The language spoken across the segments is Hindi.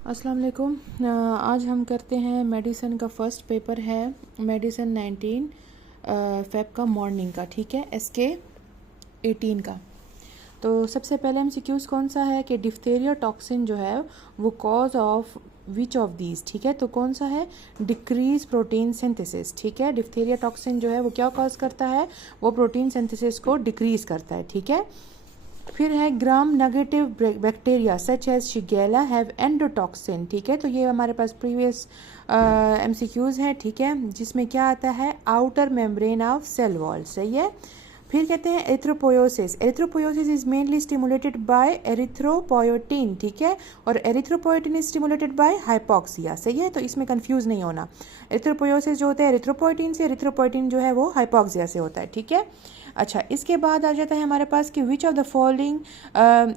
अस्सलाम वालेकुम। आज हम करते हैं मेडिसिन का फर्स्ट पेपर है मेडिसिन 19 फेब का मॉर्निंग का, ठीक है, SK 18 का। तो सबसे पहले MCQs कौन सा है कि डिफ्थेरिया टॉक्सिन जो है वो cause of which of these, ठीक है। तो कौन सा है? डिक्रीज प्रोटीन सिंथेसिस, ठीक है। डिफ्थेरिया टॉक्सिन जो है वो क्या कॉज करता है? वो प्रोटीन सिंथेसिस को डिक्रीज करता है, ठीक है। फिर है gram negative bacteria such as Shigella have endotoxin, ठीक है। तो ये हमारे पास प्रीवियस MCQs है, ठीक है, जिसमें क्या आता है? Outer membrane of cell wall, सही है। फिर कहते हैं erythropoiesis. Erythropoiesis is mainly stimulated by erythropoietin, ठीक है, और erythropoietin is stimulated by hypoxia, सही है। तो इसमें कंफ्यूज नहीं होना। एरिथ्रोपोयोसिस जो होता है एरिथ्रोपोयोटिन से, एरिथ्रोपोयोटिन जो है वो हाइपॉक्सिया से होता है, ठीक है। अच्छा, इसके बाद आ जाता है हमारे पास कि विच of the following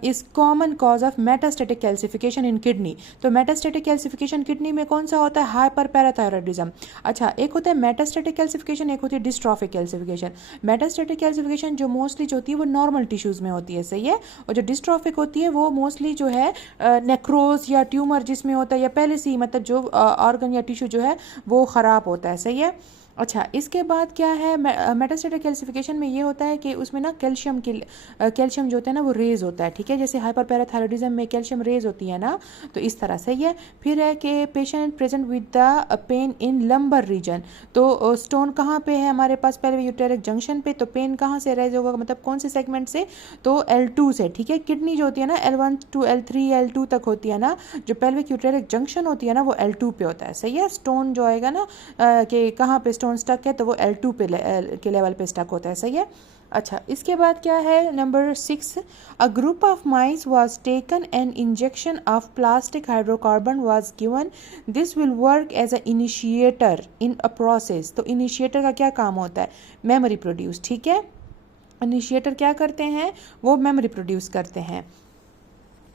is common cause of metastatic calcification in kidney. तो मेटास्टेटिक कैल्सिफिकेशन किडनी में कौन सा होता है? Hyper parathyroidism. अच्छा, एक होता है मेटास्टेटिक कैल्सिफिकेशन, एक होती है डिस्ट्रॉफिक कैल्सिफिकेशन। मेटास्टेटिक कैल्सिफिकेशन जो मोस्टली जो होती है वो नॉर्मल टिश्यूज में होती है, सही है, और जो डिस्ट्रॉफिक होती है वो मोस्टली जो है नेक्रोज या ट्यूमर जिसमें होता है, या पहले से ही मतलब जो ऑर्गन या टिश्यू जो है वो ख़राब होता है, सही है। अच्छा, इसके बाद क्या है? मेटास्टेटिक कैल्सिफिकेशन में ये होता है कि उसमें ना कैल्शियम जो होता है ना वो रेज होता है, ठीक है, जैसे हाइपर पैराथायरॉयडिज्म में कैल्शियम रेज होती है ना, तो इस तरह से है। फिर है कि patient present with the pain in lumbar region. तो स्टोन कहाँ पे है हमारे पास? पेल्विक यूटेरिक जंक्शन पे। तो पेन कहाँ से रेज होगा, मतलब कौन से सेगमेंट से? तो L2 से, ठीक है। किडनी जो होती है ना L1 to L3 L2 तक होती है ना, जो पेल्विक यूटेरिक जंक्शन होती है ना वो L2 पे होता है, सही है। स्टोन जो आएगा ना कि कहाँ पे स्टोन स्टक है, तो वो L2 पे के लेवल पे स्टक होता है, सही है। अच्छा, इसके बाद क्या है? Number 6, a group of mice was taken an injection of plastic hydrocarbon was given, this will work as a initiator in a process. तो इनिशिएटर का क्या काम होता है? मेमोरी प्रोड्यूस, ठीक है। इनिशिएटर क्या करते हैं? वो मेमोरी प्रोड्यूस करते हैं।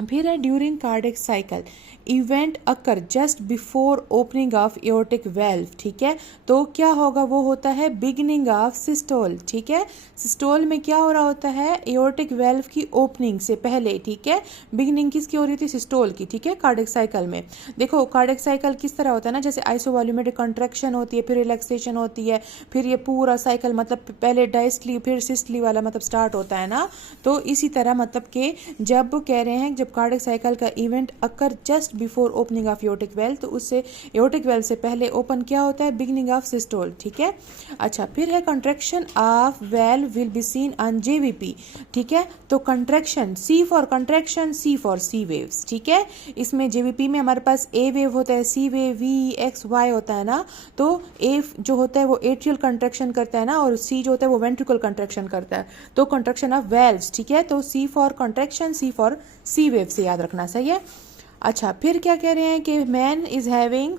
फिर है during cardiac cycle event occur just before opening of aortic valve, ठीक है। तो क्या होगा? वो होता है बिगिनिंग ऑफ सिस्टोल, ठीक है। सिस्टोल में क्या हो रहा होता है? एओर्टिक वेल्व की ओपनिंग से पहले, ठीक है। बिगिनिंग किसकी हो रही थी? सिस्टोल की, ठीक है, कार्डियक साइकिल में। देखो कार्डियक साइकिल किस तरह होता है ना, जैसे आइसोवॉल्यूमेट्रिक कंट्रैक्शन होती है, फिर रिलैक्सेशन होती है, फिर ये पूरा साइकिल मतलब पहले डायस्टली फिर सिस्टली वाला मतलब स्टार्ट होता है ना। तो इसी तरह मतलब कि जब कह रहे हैं जब कार्डियक साइकिल का event occur just before opening of aortic valve, तो उससे एओर्टिक वेल्व से पहले ओपन क्या होता है? बिगिनिंग ऑफ सिस्टोल, ठीक है। अच्छा, फिर है contraction of valve will be seen on JVP, ठीक है। तो contraction, C for contraction, C for C waves, ठीक है। इसमें JVP में हमारे पास A वेव होता है, C wave V X Y होता है ना। तो A जो होता है वो एट्रियल कंट्रैक्शन करता है ना, और C जो होता है वो वेंट्रिकल कंट्रैक्शन करता है। तो कंट्रैक्शन ऑफ वेल्व्स, ठीक है। तो C for contraction, C for C wave से याद रखना, सही है। अच्छा, फिर क्या कह रहे हैं कि man is having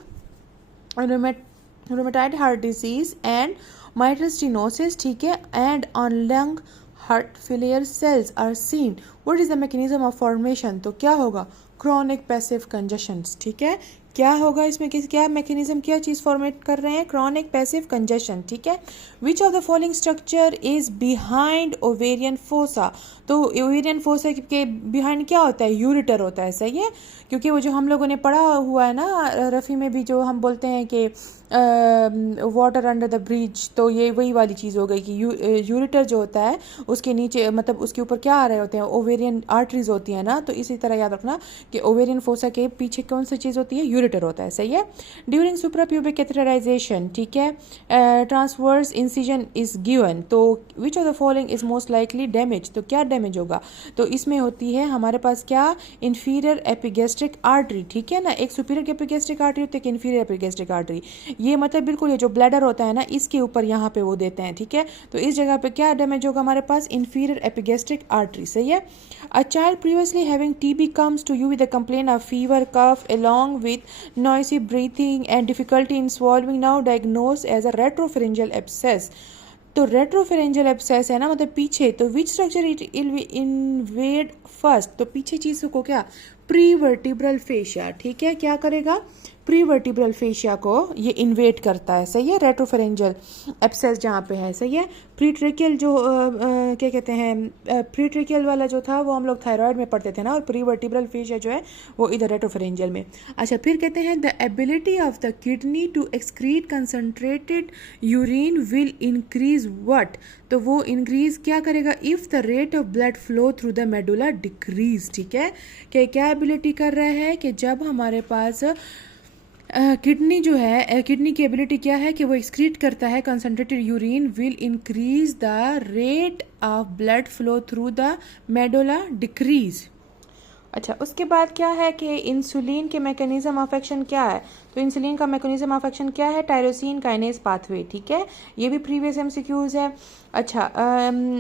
rheumatoid heart disease and mitral stenosis, ठीक है, and on lung heart failure cells are seen, what is the mechanism of formation? तो क्या होगा? क्रॉनिक पैसिव कंजेशन, ठीक है। क्या होगा इसमें? किस क्या मैकेनिज्म, क्या चीज़ फॉर्मेट कर रहे हैं? क्रॉनिक पैसिव कंजेशन, ठीक है। Which of the following structure is behind ovarian fossa? तो ओवेरियन फोसा के बिहाइंड क्या होता है? यूरिटर होता है, सही है। क्योंकि वो जो हम लोगों ने पढ़ा हुआ है ना रफ़ी में भी, जो हम बोलते हैं कि वाटर अंडर द ब्रिज, तो ये वही वाली चीज़ हो गई कि यूरिटर जो होता है उसके नीचे मतलब उसके ऊपर क्या आ रहे होते हैं? ओवेरियन आर्टरीज होती है ना। तो इसी तरह याद रखना कि ओवेरियन फोसा के पीछे कौन सी चीज़ होती है? यूरिटर होता है, सही है। ड्यूरिंग सुप्राप्यूबिक कैथेटराइजेशन, ठीक है, ट्रांसवर्स इंसिजन इज गिवन, तो विच of the following is most likely damage? तो क्या डैमेज होगा? तो इसमें होती है हमारे पास क्या? इंफीरियर एपिगैस्ट्रिक आर्टरी, ठीक है ना। एक सुपीरियर एपिगैस्ट्रिक आर्टरी होती है, एक इंफीरियर एपिगैस्ट्रिक आर्टरी। ये मतलब बिल्कुल ये जो ब्लैडर होता है ना इसके ऊपर यहाँ पे वो देते हैं, ठीक है। तो इस जगह पे क्या डैमेज होगा हमारे पास? इंफीरियर एपिगैस्ट्रिक आर्टरी, सही है। A child previously having TB comes to you with a complain of fever, cough along with noisy breathing and difficulty in swallowing, now diagnosed as a retropharyngeal abscess। तो रेट्रोफेरेंजियल एब्सेस है ना, मतलब पीछे। तो which structure it will invade first? तो पीछे चीज़ को क्या? प्री वर्टिब्रल फेशिया, ठीक है, क्या करेगा? प्रीवर्टिब्रल फेशिया को ये इन्वेट करता है, सही है। रेट्रोफेरेंजियल एब्सेस जहाँ पे है, सही है। प्रीट्रेकियल जो क्या कहते हैं, प्रीट्रेकियल वाला जो था वो हम लोग थायराइड में पढ़ते थे ना, और प्रीवर्टिब्रल फेशिया जो है वो इधर रेट्रोफेरेंजियल में। अच्छा, फिर कहते हैं the ability of the kidney to excrete concentrated urine will increase what, तो वो इंक्रीज क्या करेगा, if the rate of blood flow through the medulla decrease, ठीक है। कि क्या एबिलिटी कर रहा है कि जब हमारे पास किडनी जो है, किडनी की एबिलिटी क्या है कि वो एक्सक्रीट करता है concentrated urine will increase the rate of blood flow through the medulla decrease. अच्छा, उसके बाद क्या है कि इंसुलिन के मैकेनिज्म ऑफ एक्शन क्या है, तो इंसुलिन का मैकेनिज्म ऑफ एक्शन क्या है, टायरोसिन काइनेज पाथवे, ठीक है। ये भी प्रीवियस एमसीक्यूज है। अच्छा,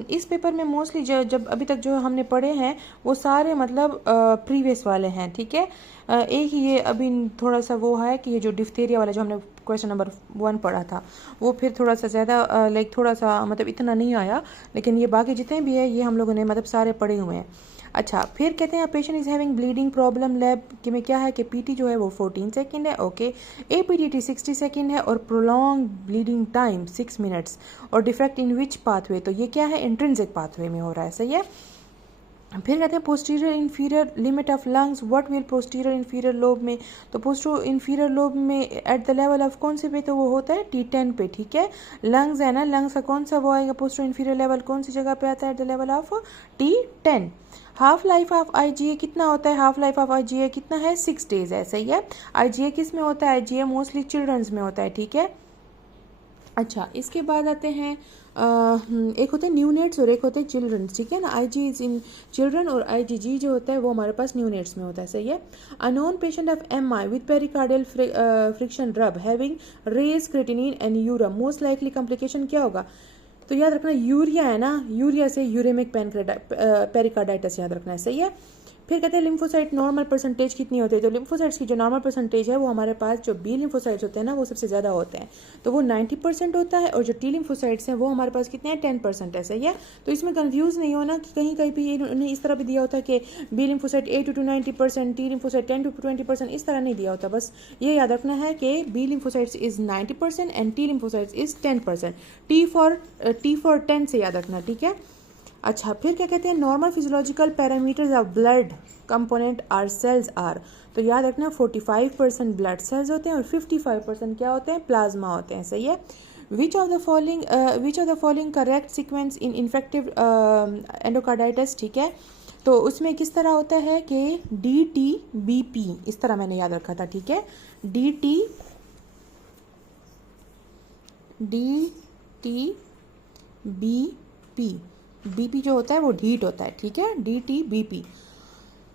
इस पेपर में मोस्टली जब अभी तक जो हमने पढ़े हैं वो सारे मतलब प्रीवियस वाले हैं, ठीक है। एक ही ये अभी थोड़ा सा वो है कि ये जो डिफ्थेरिया वाला जो हमने क्वेश्चन नंबर 1 पढ़ा था वो फिर थोड़ा सा ज़्यादा लाइक थोड़ा सा मतलब इतना नहीं आया, लेकिन ये बाकी जितने भी है ये हम लोगों ने मतलब सारे पढ़े हुए हैं। अच्छा, फिर कहते हैं patient is having bleeding problem, lab कि में क्या है कि पीटी जो है वो 14 सेकेंड है, ओके। एपीटीटी 60 सेकेंड है, और प्रोलॉन्ग ब्लीडिंग टाइम 6 मिनट्स, और डिफेक्ट इन विच पाथवे, तो ये क्या है, इंट्रिंसिक पाथवे में हो रहा है, सही है। फिर कहते हैं posterior inferior limit of lungs, what will posterior inferior lobe में, तो पोस्टीरियर इन्फीरियर लोब में एट द लेवल ऑफ कौन से पे, तो वो होता है T10 पे, ठीक है। लंग्स है ना, लंग्स का कौन सा वो आएगा, पोस्टीरियर इन्फीरियर लेवल कौन सी जगह पे आता है, at the level of T10। Half life of IgA कितना होता है, हाफ लाइफ ऑफ IgA कितना है, 6 डेज है, सही है। IgA किस में होता है, IgA मोस्टली चिल्ड्रंस में होता है, ठीक है। अच्छा, इसके बाद आते हैं एक होते हैं न्यूनेट्स और एक होते हैं चिल्ड्रंस, ठीक है ना। IG इज इन चिल्ड्रन और IgG जो होता है वो हमारे पास न्यूनेट्स में होता है, सही है। Unknown patient of MI with pericardial friction rub having raised creatinine and urea, most likely complication क्या होगा, तो याद रखना यूरिया है ना, यूरिया से यूरेमिक पेरिकार्डाइटिस याद रखना है, सही है। फिर कहते हैं लिम्फोसाइट नॉर्मल परसेंटेज कितनी होती है, तो लिम्फोसाइट्स की जो नॉर्मल परसेंटेज है वो हमारे पास जो बी लिम्फोसाइट्स होते हैं ना वो सबसे ज़्यादा होते हैं, तो वो 90% होता है, और जो टी लिम्फोसाइट्स हैं वो हमारे पास कितने हैं, 10% है, सही है। तो इसमें कंफ्यूज नहीं होना कि कहीं कहीं भी इन्होंने इस तरह भी दिया होता है कि B lymphocyte 80 to 90%, T lymphocyte 10 to 20%, इस तरह नहीं दिया होता। बस ये याद रखना है कि B lymphocytes is 90% and T lymphocytes is 10%, T for 10 से याद रखना, ठीक है। अच्छा, फिर क्या कहते हैं normal physiological parameters of blood component are cells are, तो याद रखना 45% ब्लड सेल्स होते हैं और 55% क्या होते हैं, प्लाज्मा होते हैं, सही है। Which of the following correct sequence in infective endocarditis, ठीक है। तो उसमें किस तरह होता है कि DTBP इस तरह मैंने याद रखा था, ठीक है। DTBP, बीपी जो होता है वो हीट होता है, ठीक है, DTBP।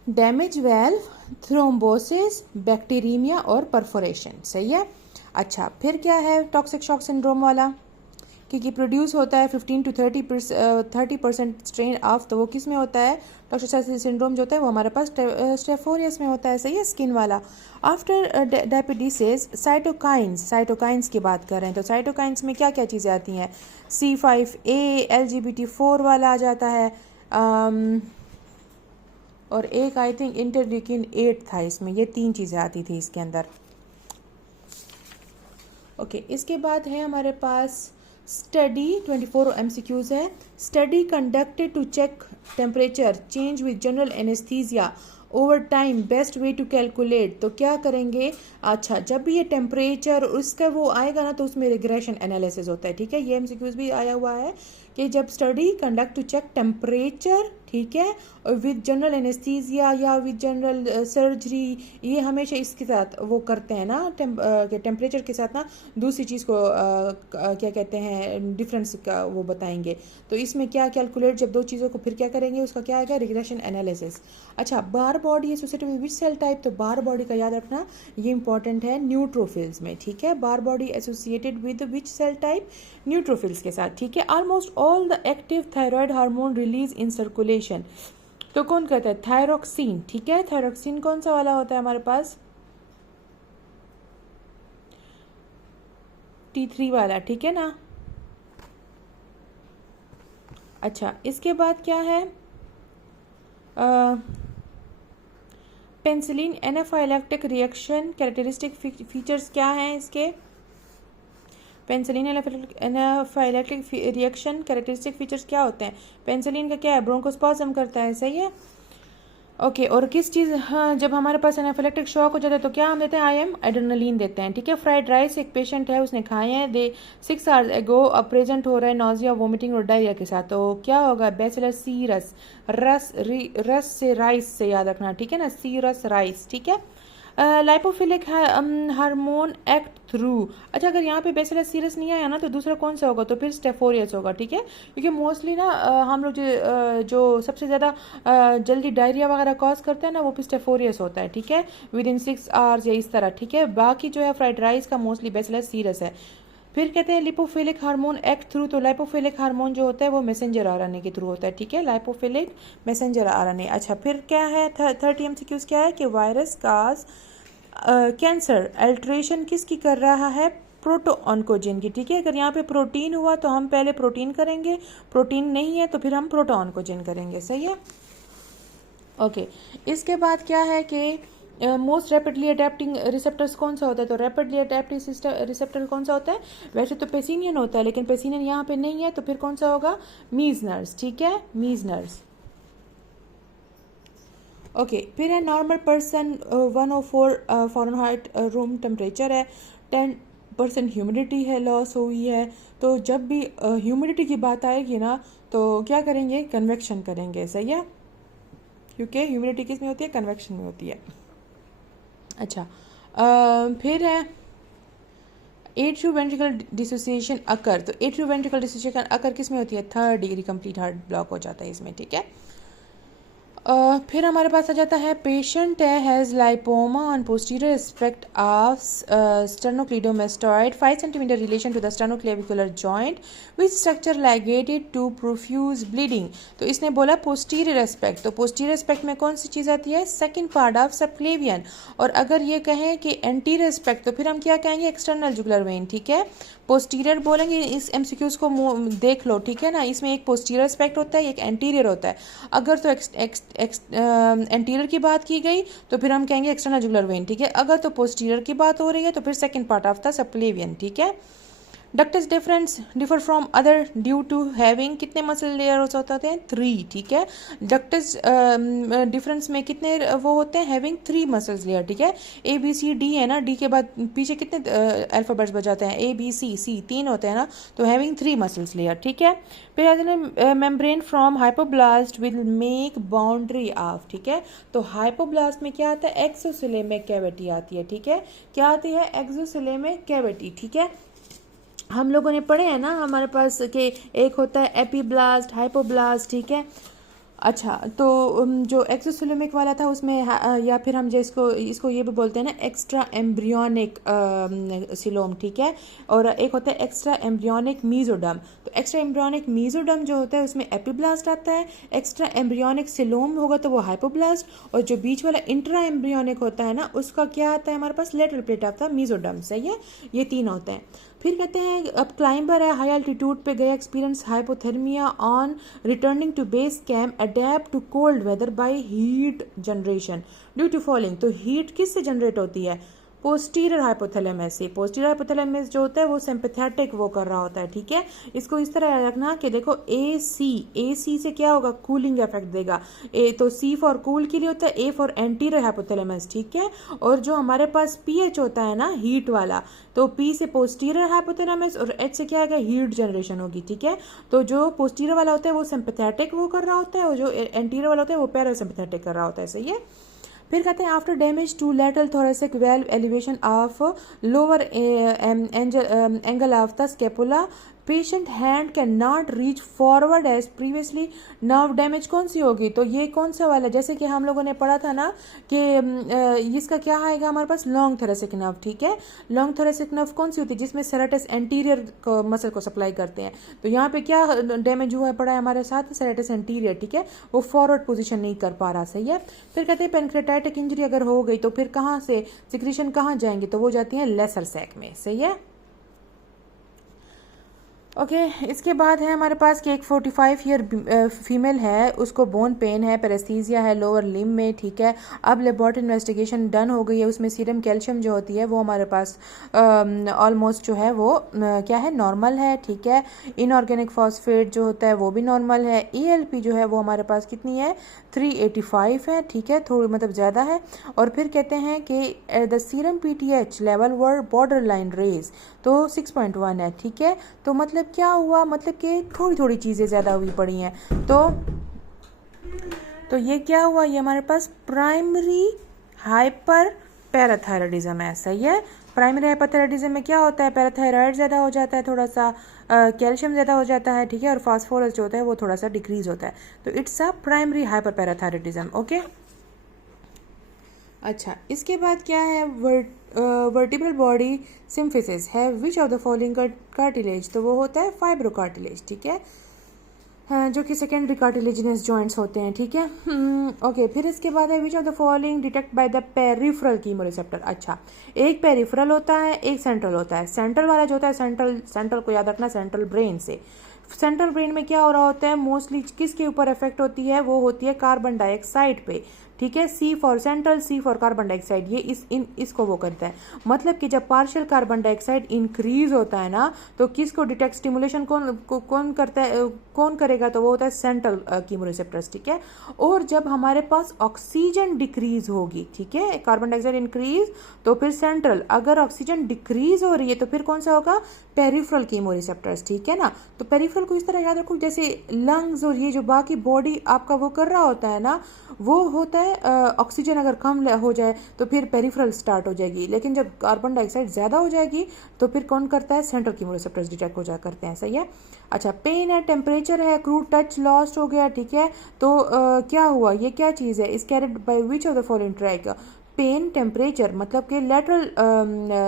Damage valve, thrombosis, bacteraemia और परफोरेशन, सही है। अच्छा, फिर क्या है टॉक्सिक शॉक सिंड्रोम वाला, क्योंकि प्रोड्यूस होता है 15 to 30% स्ट्रेन ऑफ, तो वो किस में होता है, टॉक्सिक शॉक सिंड्रोम जो होता है वो हमारे पास स्टेफोरियस में होता है, सही है, स्किन वाला। आफ्टर डायबिटीज साइटोकाइंस की बात कर रहे हैं, तो साइटोकाइंस में क्या क्या चीज़ें आती हैं, C5a, LGBT4 वाला आ जाता है, और एक आई थिंक इंटरल्यूकिन 8 था इसमें, ये 3 चीज़ें आती थी इसके अंदर, ओके। इसके बाद है हमारे पास स्टडी 24 MCQs है। Study conducted to check temperature change with general anaesthesia over time, best way to calculate, तो क्या करेंगे, अच्छा जब भी ये टेम्परेचर उसका वो आएगा ना तो उसमें रिग्रेशन एनालिसिस होता है, ठीक है। ये MCQs भी आया हुआ है कि जब study conduct to check temperature, ठीक है, और विद जनरल एनेस्थीसिया या विद जनरल सर्जरी, ये हमेशा इसके साथ वो करते हैं ना, टेम्परेचर के साथ ना दूसरी चीज़ को क्या कहते हैं डिफरेंस का वो बताएंगे, तो इसमें क्या कैलकुलेट जब दो चीज़ों को फिर क्या करेंगे उसका क्या आएगा, रिग्रेशन एनालिसिस। अच्छा, Barr body associated with which cell type, तो बार बॉडी का याद रखना ये इंपॉर्टेंट है न्यूट्रोफिल्स में, ठीक है। Barr body associated with which cell type, neutrophils के साथ, ठीक है। Almost all the active thyroid hormone release in circulation, तो कौन कहता है, थायरोक्सिन, ठीक है। थायरोक्सिन कौन सा वाला होता है हमारे पास, T3 वाला, ठीक है ना। अच्छा, इसके बाद क्या है penicillin anaphylactic reaction characteristic features क्या हैं इसके? Penicillin anaphylactic reaction characteristic features क्या होते हैं? पेंसिलिन का क्या है? ब्रोंकोस्पाज्म करता है, सही है। ओके और किस चीज़, हाँ, जब हमारे पास एनाफिलेक्टिक शॉक हो जाता है तो क्या हम देते हैं? IM एड्रेनलिन देते हैं, ठीक है। फ्राइड राइस एक पेशेंट है, उसने खाए हैं, दे 6 आवर्स एगो, अब प्रेजेंट हो रहा है नोजिया, वोमिटिंग और डायरिया के साथ, तो क्या होगा? बैसिलस सीरस, रस से राइस से याद रखना, ठीक है ना, सीरस राइस, ठीक है। लाइपोफिलिक हार्मोन एक्ट थ्रू, अच्छा अगर यहाँ पे बैसिलस सीरस नहीं आया ना तो दूसरा कौन सा होगा? तो फिर स्टेफोरियस होगा, ठीक है। क्योंकि मोस्टली ना हम लोग जो सबसे ज़्यादा जल्दी डायरिया वगैरह कॉज करता है ना वो फिर स्टेफोरियस होता है, ठीक है, विद इन 6 आवर्स या इस तरह, ठीक है। बाकी जो है फ्राइड राइस का मोस्टली बैसिलस सीरस है। फिर कहते हैं लिपोफिलिक हार्मोन एक्ट थ्रू, तो लाइपोफिलिक हार्मोन जो होता है वो मैसेंजर RNA के थ्रू होता है, ठीक है, लाइपोफिलिक मैसेंजर RNA। अच्छा फिर क्या है 30 MCQs क्या है कि वायरस काज कैंसर अल्ट्रेशन किसकी कर रहा है? प्रोटोऑन्कोजिन की, ठीक है। अगर यहाँ पे प्रोटीन हुआ तो हम पहले प्रोटीन करेंगे, प्रोटीन नहीं है तो फिर हम प्रोटोऑन्कोजिन करेंगे, सही है। ओके इसके बाद क्या है कि मोस्ट रैपिडली अडेप्टिंग रिसेप्टर्स कौन सा होता है? तो रैपिडली अडेप्टिंग रिसेप्टर कौन सा होता है? वैसे तो पेसिनियन होता है लेकिन पेसिनियन यहाँ पे नहीं है तो फिर कौन सा होगा? मीजनर्स, ठीक है, मीजनर्स। ओके फिर है normal person 104 Fahrenheit room temperature है, 10% ह्यूमिडिटी है लॉस हुई है, तो जब भी ह्यूमिडिटी की बात आएगी ना तो क्या करेंगे? कन्वेक्शन करेंगे, सही है, क्योंकि ह्यूमिडिटी किस में होती है? कन्वेक्शन में होती है। अच्छा फिर है एट्रियोवेंट्रिकल डिसोसिएशन अकर, तो एट्रियोवेंट्रिकल डिसोसिएशन अकर किस में होती है? 3rd degree complete heart block हो जाता है इसमें, ठीक है। फिर हमारे पास आ जाता है पेशेंट है has lipoma on posterior aspect of sternocleidomastoid 5 centimetre relation to the sternoclavicular joint which structure ligated to profuse bleeding, तो इसने बोला पोस्टीरियर एस्पेक्ट, तो पोस्टीरियर एस्पेक्ट में कौन सी चीज़ आती है? Second part of subclavian. और अगर ये कहें कि एंटीरियर एस्पेक्ट तो फिर हम क्या कहेंगे? एक्सटर्नल जुगुलर वेन, ठीक है। पोस्टीरियर बोलेंगे, इस MCQs को देख लो, ठीक है ना, इसमें एक पोस्टीरियर एस्पेक्ट होता है एक एंटीरियर होता है। अगर तो एंटीरियर की बात की गई तो फिर हम कहेंगे एक्सटर्नल जुगुलर वेन, ठीक है। अगर तो पोस्टीरियर की बात हो रही है तो फिर second part of the subclavian, ठीक है। Ductus differ from other due to having, कितने मसल लेयर्स होते हैं? 3, ठीक है। डक्टस डिफरेंस में कितने वो होते हैं? हैविंग 3 मसल्स लेयर, ठीक है। ABCD है ना, डी के बाद पीछे कितने अल्फाबेट्स बजाते हैं? ABCC 3 होते हैं ना, तो हैविंग 3 मसल्स लेयर, ठीक है। फिर membrane from hypoblast will make boundary of, ठीक है। तो हाइपोब्लास्ट में क्या आता है? एक्सोसिलेमिक कैविटी आती है, ठीक है। क्या आती है? एक्सोसिलेमिक कैविटी, ठीक है। हम लोगों ने पढ़े हैं ना हमारे पास कि एक होता है एपीब्लास्ट, हाइपोब्लास्ट, ठीक है। अच्छा तो जो एक्सोसिलोमिक वाला था उसमें या फिर हम जिसको इसको ये भी बोलते हैं ना एक्स्ट्रा एम्ब्रियोनिक सिलोम, ठीक है। और एक होता है एक्स्ट्रा एम्ब्रियोनिक मीजोडम, तो एक्स्ट्रा एम्ब्रियोनिक मीजोडम जो होता है उसमें एपीब्लास्ट आता है, एक्स्ट्रा एम्ब्रियोनिक सिलोम होगा तो वो हाइपोब्लास्ट, और जो बीच वाला इंट्रा एम्ब्रियोनिक होता है ना उसका क्या आता है हमारे पास? Lateral plate of the mesoderm, सही है। ये 3 होते हैं। फिर कहते हैं अब क्लाइंबर है, हाई एल्टीट्यूड पे गया, experience hypothermia on returning to base camp, adapt to cold weather by heat generation due to falling, तो हीट किससे जनरेट होती है? पोस्टीरियर हाइपोथैलेमस से। पोस्टीरियर हाइपोथैलेमस जो होता है वो सिंपैथेटिक वो कर रहा होता है, ठीक है। इसको इस तरह याद रखना कि देखो AC से क्या होगा? कूलिंग इफेक्ट देगा। तो C फॉर कूल के लिए होता है, A फॉर एंटीरियर हाइपोथैलेमस, ठीक है। और जो हमारे पास PH होता है ना हीट वाला, तो P से पोस्टीरियर हाइपोथैलेमस और H से क्या आएगा? हीट जनरेशन होगी, ठीक है। तो जो पोस्टीरियर वाला होता है वो सिंपैथेटिक वो कर रहा होता है और जो एंटीरियर वाला होता है वो पैरासिम्पैथेटिक कर रहा होता है, सही है। फिर कहते हैं after damage to lateral thoracic valve elevation of lower angle of the scapula patient hand can not reach forward as previously, nerve damage कौन सी होगी? तो ये कौन सा वाला? जैसे कि हम लोगों ने पढ़ा था ना कि इसका क्या आएगा हमारे पास? लॉन्ग थोरेसिक नर्व, ठीक है। लॉन्ग थोरेसिक नर्व कौन सी होती है? जिसमें सेरेटस एंटीरियर मसल को सप्लाई करते हैं, तो यहाँ पे क्या डैमेज हुआ है पड़ा है हमारे साथ? सेरेटस एंटीरियर, ठीक है, वो फॉरवर्ड पोजिशन नहीं कर पा रहा, सही है। फिर कहते हैं पेनक्रेटाइटिक इंजरी अगर हो गई तो फिर कहाँ से सिक्रीशन कहाँ जाएंगे? तो वो जाती है लेसर सैक में, सही है। ओके इसके बाद है हमारे पास कि एक 45 ईयर फीमेल है, उसको बोन पेन है, पेरेस्थीसिया है लोअर लिम में, ठीक है। अब लेबोरेटरी इन्वेस्टिगेशन डन हो गई है, उसमें सीरम कैल्शियम जो होती है वो हमारे पास ऑलमोस्ट जो है वो क्या है, नॉर्मल है, ठीक है। इनऑर्गेनिक फॉस्फेट जो होता है वो भी नॉर्मल है। ELP जो है वो हमारे पास कितनी है, 385 है, ठीक है, थोड़ी मतलब ज़्यादा है। और फिर कहते हैं कि the serum PTH level were borderline raise, तो 6.1 है, ठीक है। तो मतलब क्या हुआ, मतलब कि थोड़ी थोड़ी चीज़ें ज़्यादा हुई पड़ी हैं। तो ये क्या हुआ, ये हमारे पास प्राइमरी हाइपर पैराथायरॉयडिज्म है, सही है। प्राइमरी हाइपरथायरॉयडिज्म में क्या होता है, पैराथायरॉयड ज़्यादा हो जाता है, थोड़ा सा कैल्शियम ज़्यादा हो जाता है, ठीक है, और फास्फोरस जो होता है वो थोड़ा सा डिक्रीज होता है। तो it's a primary hyper parathyroidism, okay. अच्छा इसके बाद क्या है, वर्टिब्रल बॉडी सिम्फिसिस है which of the following cartilage, तो वो होता है फाइब्रोकार्टिलेज, ठीक है, हाँ, जो कि सेकेंडरी कार्टिलेजिनस जॉइंट्स होते हैं, ठीक है। ओके फिर इसके बाद है which of the following detect by the peripheral chemoreceptor. अच्छा एक पेरिफेरल होता है, एक सेंट्रल होता है। सेंट्रल वाला जो होता है, सेंट्रल को याद रखना, सेंट्रल ब्रेन से। सेंट्रल ब्रेन में क्या हो रहा होता है, मोस्टली किसके ऊपर इफेक्ट होती है, वो होती है कार्बन डाइऑक्साइड पे, ठीक है। C for central, C for carbon dioxide, ये इसको वो करता है। मतलब कि जब पार्शियल कार्बन डाइऑक्साइड इंक्रीज होता है ना, तो किसको डिटेक्ट, स्टिमुलेशन कौन करता है, कौन करेगा, तो वो होता है सेंट्रल कीमोरिसेप्टर्स, ठीक है। और जब हमारे पास ऑक्सीजन डिक्रीज होगी, ठीक है, कार्बन डाइऑक्साइड इंक्रीज, तो फिर सेंट्रल, अगर ऑक्सीजन डिक्रीज हो रही है तो फिर कौन सा होगा, पेरिफेरल कीमोरिसेप्टर्स, ठीक है ना। तो पेरिफेरल को इस तरह याद रखो, जैसे लंग्स और ये जो बाकी बॉडी आपका वो कर रहा होता है ना, वो होता है ऑक्सीजन अगर कम हो जाए तो फिर पेरिफेरल स्टार्ट हो जाएगी, लेकिन जब कार्बन डाइऑक्साइड ज़्यादा हो जाएगी तो फिर कौन करता है, सेंट्रल कीमोरिसेप्टर्स डिटेक्ट हो जा करते हैं, सही है। अच्छा पेन है, टेम्परेचर है, क्रूड टच लॉस्ट हो गया, ठीक है। तो क्या हुआ, ये क्या चीज़ है, is carried by which of the following track, pain temperature मतलब कि लेटरल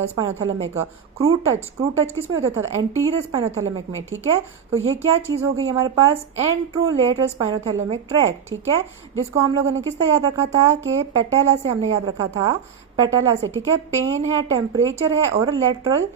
स्पाइनोथैलेमिक, क्रूड टच किस में होता था, एंटीरियर स्पाइनोथैलेमिक में, ठीक है। तो ये क्या चीज़ हो गई हमारे पास, एंट्रोलेटरल स्पाइनोथैलेमिक ट्रैक, ठीक है, जिसको हम लोगों ने किस तरह याद रखा था, कि पेटेला से हमने याद रखा था, पेटेला से, ठीक है। पेन है, टेम्परेचर है और लेटरल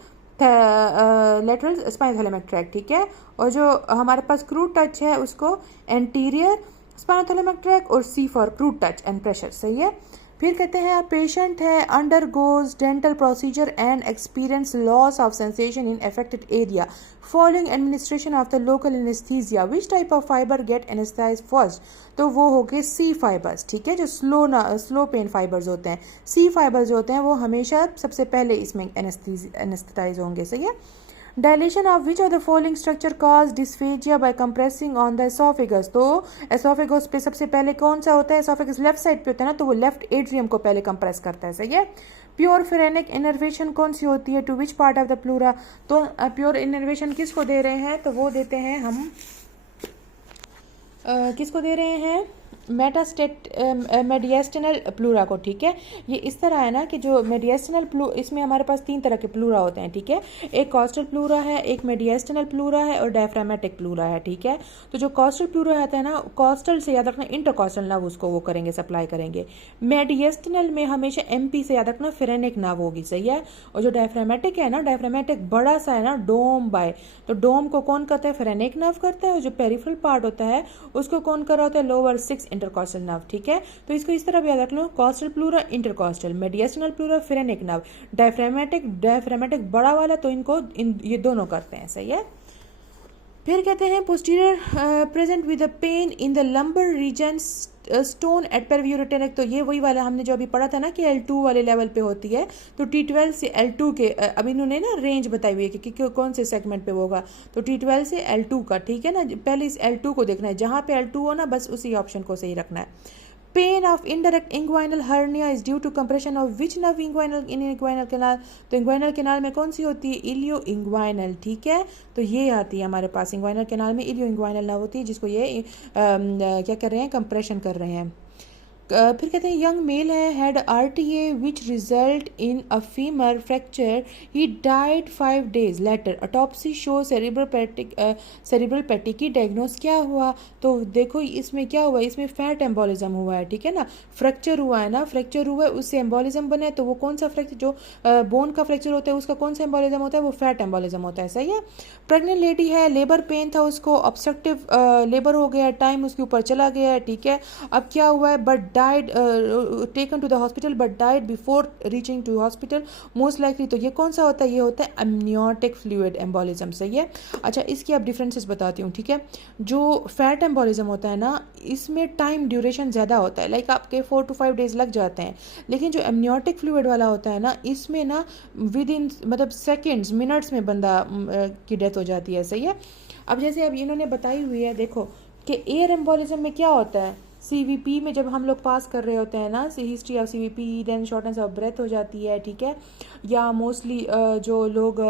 स्पाइनोथैलेमिक ट्रैक, ठीक है। और जो हमारे पास क्रूड टच है उसको एंटीरियर स्पाइनोथैलेमिक ट्रैक, और C for crude touch and pressure, सही है। फिर कहते हैं पेशेंट है undergoes dental procedure and experience loss of sensation in affected area following administration of the local anaesthesia which type of fibre get anaesthetise first, तो वो हो गए C फाइबर्स, ठीक है, जो स्लो पेन फाइबर्स होते हैं। C फाइबर्स जो होते हैं वो हमेशा सबसे पहले इसमें एनेस्थेटाइज होंगे, सही है। Dilation of which of the following structure cause dysphagia by compressing on the oesophagus, तो एसोफेगस पे सबसे पहले कौन सा होता है, एसोफेगस लेफ्ट साइड पे होता है ना, तो वो लेफ्ट एट्रियम को पहले कंप्रेस करता है, सही है। प्योर फेरेनिक इनर्वेशन कौन सी होती है, to which part of the pleura, तो प्योर इनर्वेशन किसको दे रहे हैं, तो वो देते हैं हम किसको दे रहे हैं, मेडिएस्टिनल प्लूरा को, ठीक है। ये इस तरह है ना कि जो मेडिएस्टिनल इसमें हमारे पास 3 तरह के प्लूरा होते हैं, ठीक है। एक कॉस्टल प्लूरा है, एक मेडिएस्टिनल प्लूरा है और डायफ्रामेटिक प्लूरा है, ठीक है। तो जो कॉस्टल प्लूरा आता है ना, कॉस्टल से याद रखना इंटरकॉस्टल नर्व उसको वो करेंगे, सप्लाई करेंगे। मेडिएस्टिनल में हमेशा MP से याद रखना फेरेनिक नर्व होगी, सही है। और जो डायफ्रामेटिक है ना, डायफ्रामेटिक बड़ा सा है ना, डोम बाय, तो डोम को कौन करता है, फेरेनिक नर्व करता है, और जो पेरिफेरल पार्ट होता है उसको कौन कर रहा होता है, लोअर 6 इंटरकॉस्टल नर्व, ठीक है। तो इसको इस तरह भी याद रख लो, costal pleura intercostal, mediastinal pleura phrenic nerve, diaphragmatic बड़ा वाला, तो ये दोनों करते हैं, सही है। फिर कहते हैं posterior present with pain in the lumbar region stone at pelviureteric, तो ये वही वाला हमने जो अभी पढ़ा था ना कि L2 वाले लेवल पे होती है, तो T12 से L2 के अब इन्होंने ना रेंज बताई हुई है कि कौन से सेगमेंट पे होगा, तो T12 से L2 का, ठीक है ना। पहले इस L2 को देखना है, जहाँ पे L2 हो ना बस उसी ऑप्शन को सही रखना है। Pain of indirect inguinal hernia is due to compression of which nerve in inguinal canal, तो इंग्वाइनल कैनाल में कौन सी होती है, इलियो इंग्वाइनल, ठीक है। तो ये आती है हमारे पास इंग्वाइनल कैनाल में इलियो इंग्वाइनल नर्व होती है, जिसको ये क्या कर रहे हैं, कंप्रेशन कर रहे हैं। फिर कहते हैं यंग मेल है had RTA which result in a femur fracture, he died 5 days later, autopsy show cerebral पैटी की डायग्नोस क्या हुआ। तो देखो इसमें क्या हुआ, इसमें फैट एम्बोलिज्म हुआ है, ठीक है ना, फ्रैक्चर हुआ है ना, फ्रैक्चर हुआ है उससे एम्बोलिज्म बना है, तो वो कौन सा फ्रैक्चर, जो बोन का फ्रैक्चर होता है उसका कौन सा एम्बोलिज्म होता है, वो फैट एम्बोलिज्म होता है, सही है। प्रेग्नेंट लेडी है, लेबर पेन था उसको, ऑब्स्ट्रक्टिव लेबर हो गया, टाइम उसके ऊपर चला गया है, ठीक है। अब क्या हुआ है, but died, taken to the hospital but died before reaching to hospital most likely. तो ये कौन सा होता है, ये होता है एमनियोटिक फ्लूइड एम्बोलिज्म, सही है। अच्छा इसकी अब डिफरेंसेस बताती हूँ, ठीक है। जो फैट एम्बोलिज्म होता है ना, इसमें टाइम ड्यूरेशन ज़्यादा होता है, लाइक आपके 4 to 5 days लग जाते हैं। लेकिन जो एमनियोटिक फ्लूइड वाला होता है ना, इसमें ना विद इन मतलब सेकेंड्स मिनट्स में बंदा की डेथ हो जाती है, सही है। अब जैसे अब इन्होंने बताई हुई है, देखो कि एयर एम्बोलिज्म में क्या होता है, CVP में जब हम लोग पास कर रहे होते हैं ना, history of CVP, then shortness of breath हो जाती है, ठीक है। या मोस्टली जो लोग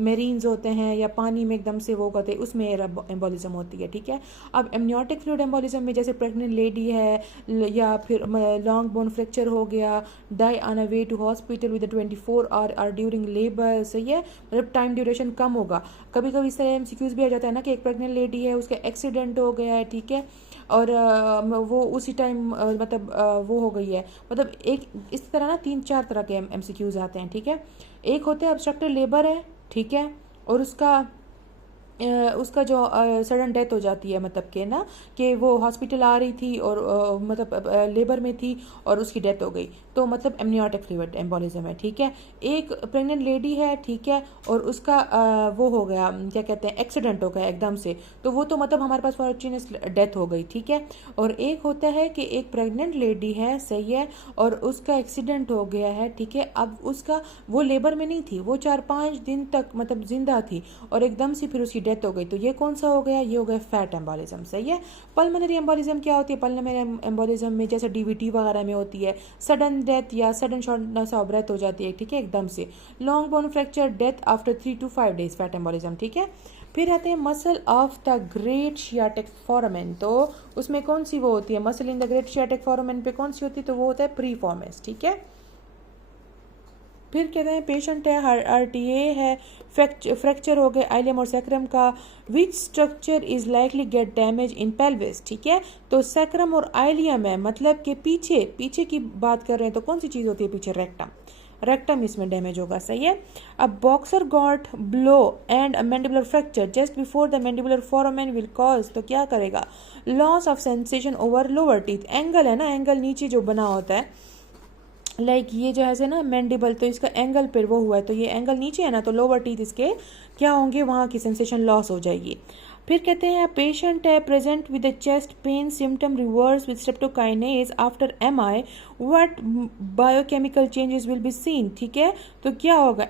मेरीन्स होते हैं या पानी में एकदम से वो करते हैं, उसमें एयर एम्बोलिज्म होती है, ठीक है। अब एमनियोटिक फ्लूइड एम्बोलिज्म में जैसे प्रेग्नेंट लेडी है या फिर लॉन्ग बोन फ्रैक्चर हो गया, die on a way to hospital with 24 hour during labour, सही है, मतलब टाइम ड्यूरेशन कम होगा। कभी कभी इस तरह MCQs भी आ जाता है ना कि एक प्रेग्नेंट लेडी है, उसका एक्सीडेंट हो गया है, ठीक है, और वो उसी टाइम मतलब वो हो गई है, मतलब एक इस तरह ना 3-4 तरह के MCQs आते हैं, ठीक है। एक होते हैं ऑब्स्ट्रक्टिव लेबर है, ठीक है, और उसका जो सडन डेथ हो जाती है, मतलब कि ना कि वो हॉस्पिटल आ रही थी और मतलब लेबर में थी और उसकी डेथ हो गई, तो मतलब एमनियोटिक फ्लूइड एम्बोलिज्म है, ठीक है। एक प्रेग्नेंट लेडी है, ठीक है, और उसका वो हो गया, क्या कहते हैं, एक्सीडेंट हो गया एकदम से, तो वो तो मतलब हमारे पास फॉर्चुनेस डेथ हो गई, ठीक है। और एक होता है कि एक प्रेग्नेंट लेडी है, सही है, और उसका एक्सीडेंट हो गया है, ठीक है। अब उसका वो लेबर में नहीं थी, वो 4-5 दिन तक मतलब जिंदा थी और एकदम से फिर उसकी डेथ हो गई, तो ये कौन सा हो गया, ये हो गया फैट एम्बोलिज्म, सही है। पल्मोनरी एम्बोलिज्म क्या होती है, पल्मोनरी एम्बोलिज्म में जैसे DVT वगैरह में होती है, सडन डेथ या सडन शॉर्टनेस ऑफ ब्रेथ हो जाती है, ठीक है, एकदम से। Long bone fracture, death after 3 to 5 days, fat embolism, ठीक है। फिर आते हैं muscle of the great sciatic foramen, तो उसमें कौन सी वो होती है, muscle in the great sciatic foramen पे कौन सी होती है, तो वो होता है प्रीफॉर्मिस, ठीक है। फिर कहते हैं पेशेंट है, RTA है, फ्रैक्चर हो गए आइलियम और सैक्रम का, which structure is likely gate damage in pelvis, ठीक है। तो सैक्रम और आइलियम है, मतलब कि पीछे की बात कर रहे हैं, तो कौन सी चीज होती है पीछे, रेक्टम इसमें डैमेज होगा, सही है। अब boxer got blow and mandibular fracture just before the mandibular foramen will cause, तो क्या करेगा, loss of sensation over lower teeth, angle है ना, एंगल नीचे जो बना होता है, लाइक ये जो है ना मैंडिबल, तो इसका एंगल पर वो हुआ है, तो ये एंगल नीचे है ना, तो लोअर टीथ इसके क्या होंगे, वहाँ की सेंसेशन लॉस हो जाएगी। फिर कहते हैं पेशेंट है present with chest pain symptom reverse with streptokinase after MI, what biochemical changes will be seen, ठीक है। तो क्या होगा,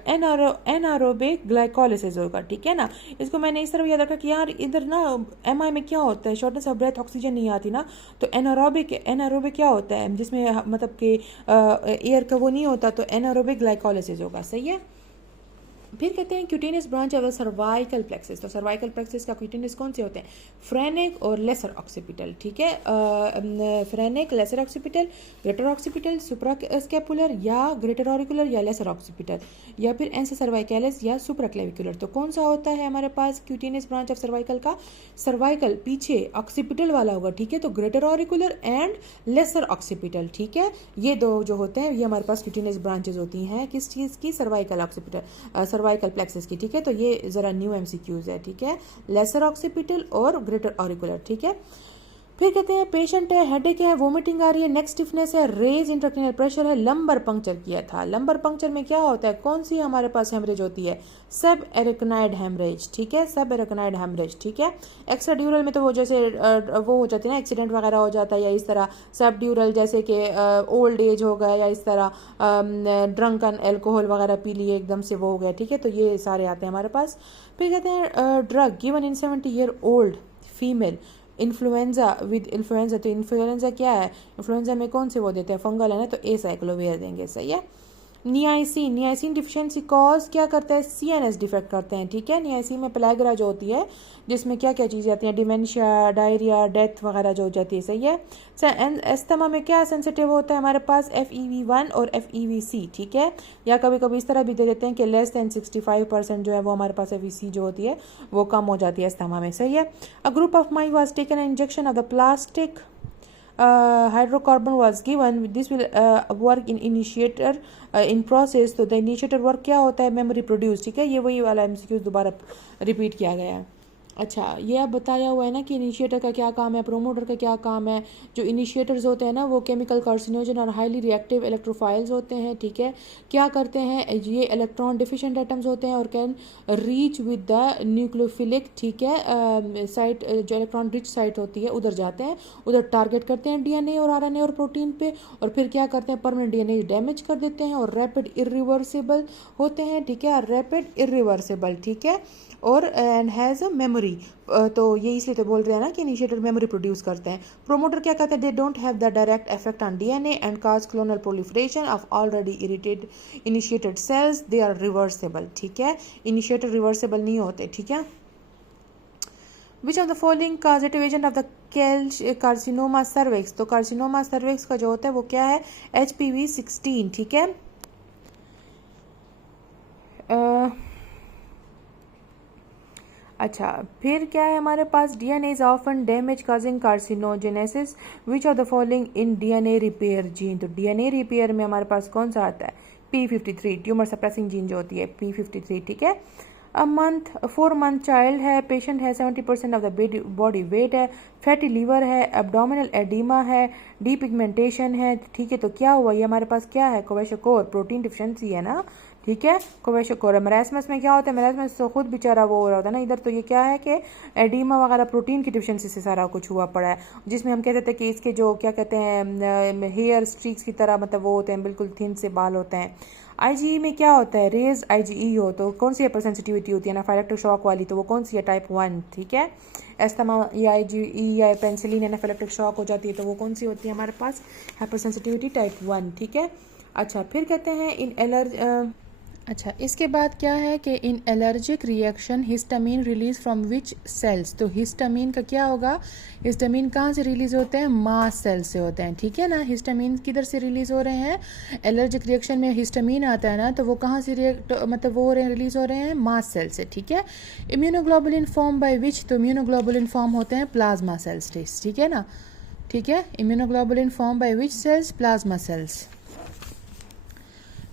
एनारोबिक ग्लाइकोलिसिस होगा, ठीक है ना। इसको मैंने इस तरह याद रखा कि यार इधर ना MI में क्या होता है, शॉर्टनेस ऑफ ब्रेथ, ऑक्सीजन नहीं आती ना, तो एनारोबिक क्या होता है, जिसमें मतलब कि एयर का वो नहीं होता, तो एनारोबिक ग्लाइकोलिसिस होगा, सही है। फिर कहते हैं cutaneous branch of cervical plexus, तो सर्वाइकल प्लेक्सिस का क्यूटेनियस कौन से होते हैं, फ्रेनिक और लेसर ऑक्सीपिटल, ठीक है। Phrenic, lesser occipital, greater occipital, supra scapular या ग्रेटर ऑरिकुलर या लेसर ऑक्सीपिटल, या फिर एंसा सर्वाइकलिस या सुप्रा क्लेविकुलर। तो कौन सा होता है हमारे पास क्यूटेनियस ब्रांच ऑफ सर्वाइकल का, सर्वाइकल पीछे ऑक्सीपिटल वाला होगा, ठीक है, तो greater auricular and lesser occipital, ठीक है। ये दो जो होते हैं ये हमारे पास क्यूटेनियस ब्रांचेस होती हैं, किस चीज़ की, सर्वाइकल ऑक्सीपिटल, सर्वाइकल प्लेक्सिस की, ठीक है। तो ये जरा न्यू MCQs है, ठीक है, लेसर ऑक्सीपिटल और ग्रेटर ऑरिकुलर, ठीक है। फिर कहते हैं पेशेंट है, हेडेक है, वोमिटिंग आ रही है, नेक स्टिफनेस है, रेज इंट्राक्रैनियल प्रेशर है, लंबर पंक्चर किया था। लंबर पंक्चर में क्या होता है, कौन सी हमारे पास हेमरेज होती है, सब एरेक्नाइड हेमरेज, ठीक है, सब एरेक्नाइड हेमरेज, ठीक है। एक्स्ट्रा ड्यूरल में तो वो जैसे वो हो जाती है ना, एक्सीडेंट वगैरह हो जाता है, या इस तरह सब ड्यूरल जैसे कि ओल्ड एज हो गया, या इस तरह ड्रंकन एल्कोहल वगैरह पी लिए एकदम से वो हो गया, ठीक है, तो ये सारे आते हैं हमारे पास। फिर कहते हैं drug given in 70 year old female, influenza with influenza, तो इन्फ्लुएंजा क्या है, इन्फ्लुएंजा में कौन से वो देते हैं, फंगल है ना, तो एसाइक्लोविर देंगे, सही है। नियासिन डिफिशियंसी कॉज क्या करता है, CNS डिफेक्ट करते हैं, ठीक है। नियासिन में पेलाग्रा जो होती है जिसमें क्या क्या चीज़ें आती हैं, डिमेंशिया, डायरिया, डेथ वगैरह जो हो जाती है, सही है। एस्थमा में क्या सेंसिटिव होता है हमारे पास, FEV1 और FEVC, ठीक है। या कभी कभी इस तरह भी दे देते हैं कि लेस देन 65% जो है वो हमारे पास FEVC जो होती है वो कम हो जाती है एस्थमा में, सही है। अ group of my was taken an injection of the plastic hydrocarbon was given. This will work in initiator in process. तो the initiator work क्या होता है, memory produce, ठीक है। ये वही वाला MCQ दोबारा रिपीट किया गया है। अच्छा, ये अब बताया हुआ है ना कि इनिशिएटर का क्या काम है, प्रोमोटर का क्या काम है। जो इनिशिएटर्स होते हैं ना वो केमिकल कार्सिनोजन और हाईली रिएक्टिव इलेक्ट्रोफाइल्स होते हैं, ठीक है। क्या करते हैं, ये इलेक्ट्रॉन डिफिशिएंट एटम्स होते हैं और can reach with the nucleophilic, ठीक है, साइट, जो इलेक्ट्रॉन रिच साइट होती है उधर जाते हैं, उधर टारगेट करते हैं DNA और RNA और प्रोटीन पे, और फिर क्या करते हैं, परमानेंट DNA डैमेज कर देते हैं और रैपिड इरिवर्सिबल होते हैं, ठीक है, रैपिड इरिवर्सिबल, ठीक है। और एंड हैज़ अ मेमोरी, तो ये इसलिए तो बोल रहे हैं ना कि इनिशिएटर मेमोरी प्रोड्यूस करते हैं। प्रोमोटर क्या कहते हैं, they don't have the direct effect on DNA and cause clonal proliferation of already initiated cells, they are reversible, ठीक है। इनिशिएटर रिवर्सेबल नहीं होते, ठीक है। Which of the following causative agent of the carcinoma cervix, तो कार्सिनोमा सर्विक्स का जो होता है वो क्या है, HPV16, ठीक है। अच्छा, फिर क्या है हमारे पास, DNA is often damage causing carcinogenesis, which of the following in DNA repair gene, तो DNA रिपेयर में हमारे पास कौन सा आता है, P53, ट्यूमर सप्रेसिंग जीन जो होती है P53, ठीक है। 4 मंथ चाइल्ड है, पेशेंट है, 70% ऑफ द बॉडी वेट है, फैटी लीवर है, एब्डोमिनल एडिमा है, डीपिगमेंटेशन है, ठीक है। तो क्या हुआ, ये हमारे पास क्या है, क्वेशकोर, प्रोटीन डिफिशिएंसी है ना, ठीक है। क्वेशकोर, मरासमस में क्या होता है, मरासमस तो खुद बेचारा वो हो रहा होता है ना, इधर तो ये क्या है कि एडिमा वगैरह प्रोटीन की डिफिशिएंसी से सारा कुछ हुआ पड़ा है, जिसमें हम कहते थे कि इसके जो क्या कहते हैं हेयर स्ट्रीक्स की तरह, मतलब वो होते हैं बिल्कुल थिन से बाल होते हैं। IgE में क्या होता है, रेज IgE हो तो कौन सी हाइपर सेंसिटिविटी होती है, एनाफिलैक्टिक शॉक वाली, तो वो कौन सी है, टाइप 1, ठीक है। एस्थमा या IgE या पेंसिलिन एनाफिलैक्टिक शॉक हो जाती है तो वो कौन सी होती है हमारे पास, हाइपर सेंसिटिविटी टाइप 1, ठीक है। अच्छा, फिर कहते हैं इन अच्छा, इसके बाद क्या है कि in allergic reaction histamine release from which cells, तो हिस्टामिन का क्या होगा, हिस्टामिन कहाँ से रिलीज होते हैं, मास्ट सेल से होते हैं, ठीक है ना। हिस्टामिन किधर से रिलीज हो रहे हैं, एलर्जिक रिएक्शन में हिस्टामिन आता है ना, तो वो कहाँ से मतलब वो हो रहे हैं, रिलीज हो रहे हैं मास्ट सेल से, ठीक है। इम्यूनोग्लोबुलिन फॉर्म बाय विच, तो इम्यूनोग्लोबुलिन फॉर्म होते हैं प्लाज्मा सेल्स, ठीक है ना, ठीक है। Immunoglobulin form by which cells, plasma cells.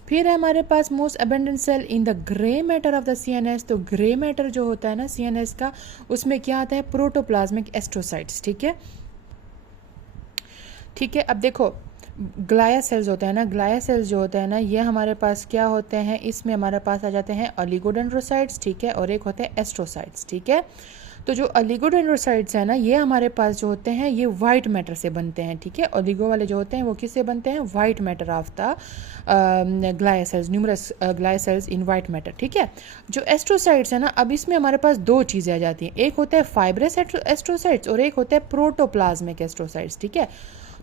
फिर है हमारे पास most abundant cell in the grey matter of the CNS, तो ग्रे मैटर जो होता है ना CNS का, उसमें क्या आता है, प्रोटोप्लाज्मिक एस्ट्रोसाइट्स, ठीक है, ठीक है। अब देखो ग्लाया सेल्स होते हैं ना, ग्लाया सेल्स जो होते हैं ना, ये हमारे पास क्या होते हैं, इसमें हमारे पास आ जाते हैं ओलिगोडेंड्रोसाइट्स, ठीक है, और एक होते हैं एस्ट्रोसाइट्स, ठीक है। तो जो ओलिगोडेंड्रोसाइट्स है ना, ये हमारे पास जो होते हैं ये वाइट मैटर से बनते हैं, ठीक है। ओलिगो वाले जो होते हैं वो किससे बनते हैं, वाइट मैटर ऑफ द ग्लाया सेल्स, न्यूमरस ग्लाया सेल्स इन वाइट मैटर, ठीक है। जो एस्ट्रोसाइट्स है ना, अब इसमें हमारे पास दो चीज़ें आ जाती हैं, एक होता है फाइब्रस एस्ट्रोसाइट्स और एक होता है प्रोटोप्लाज्मिक एस्ट्रोसाइट्स, ठीक है।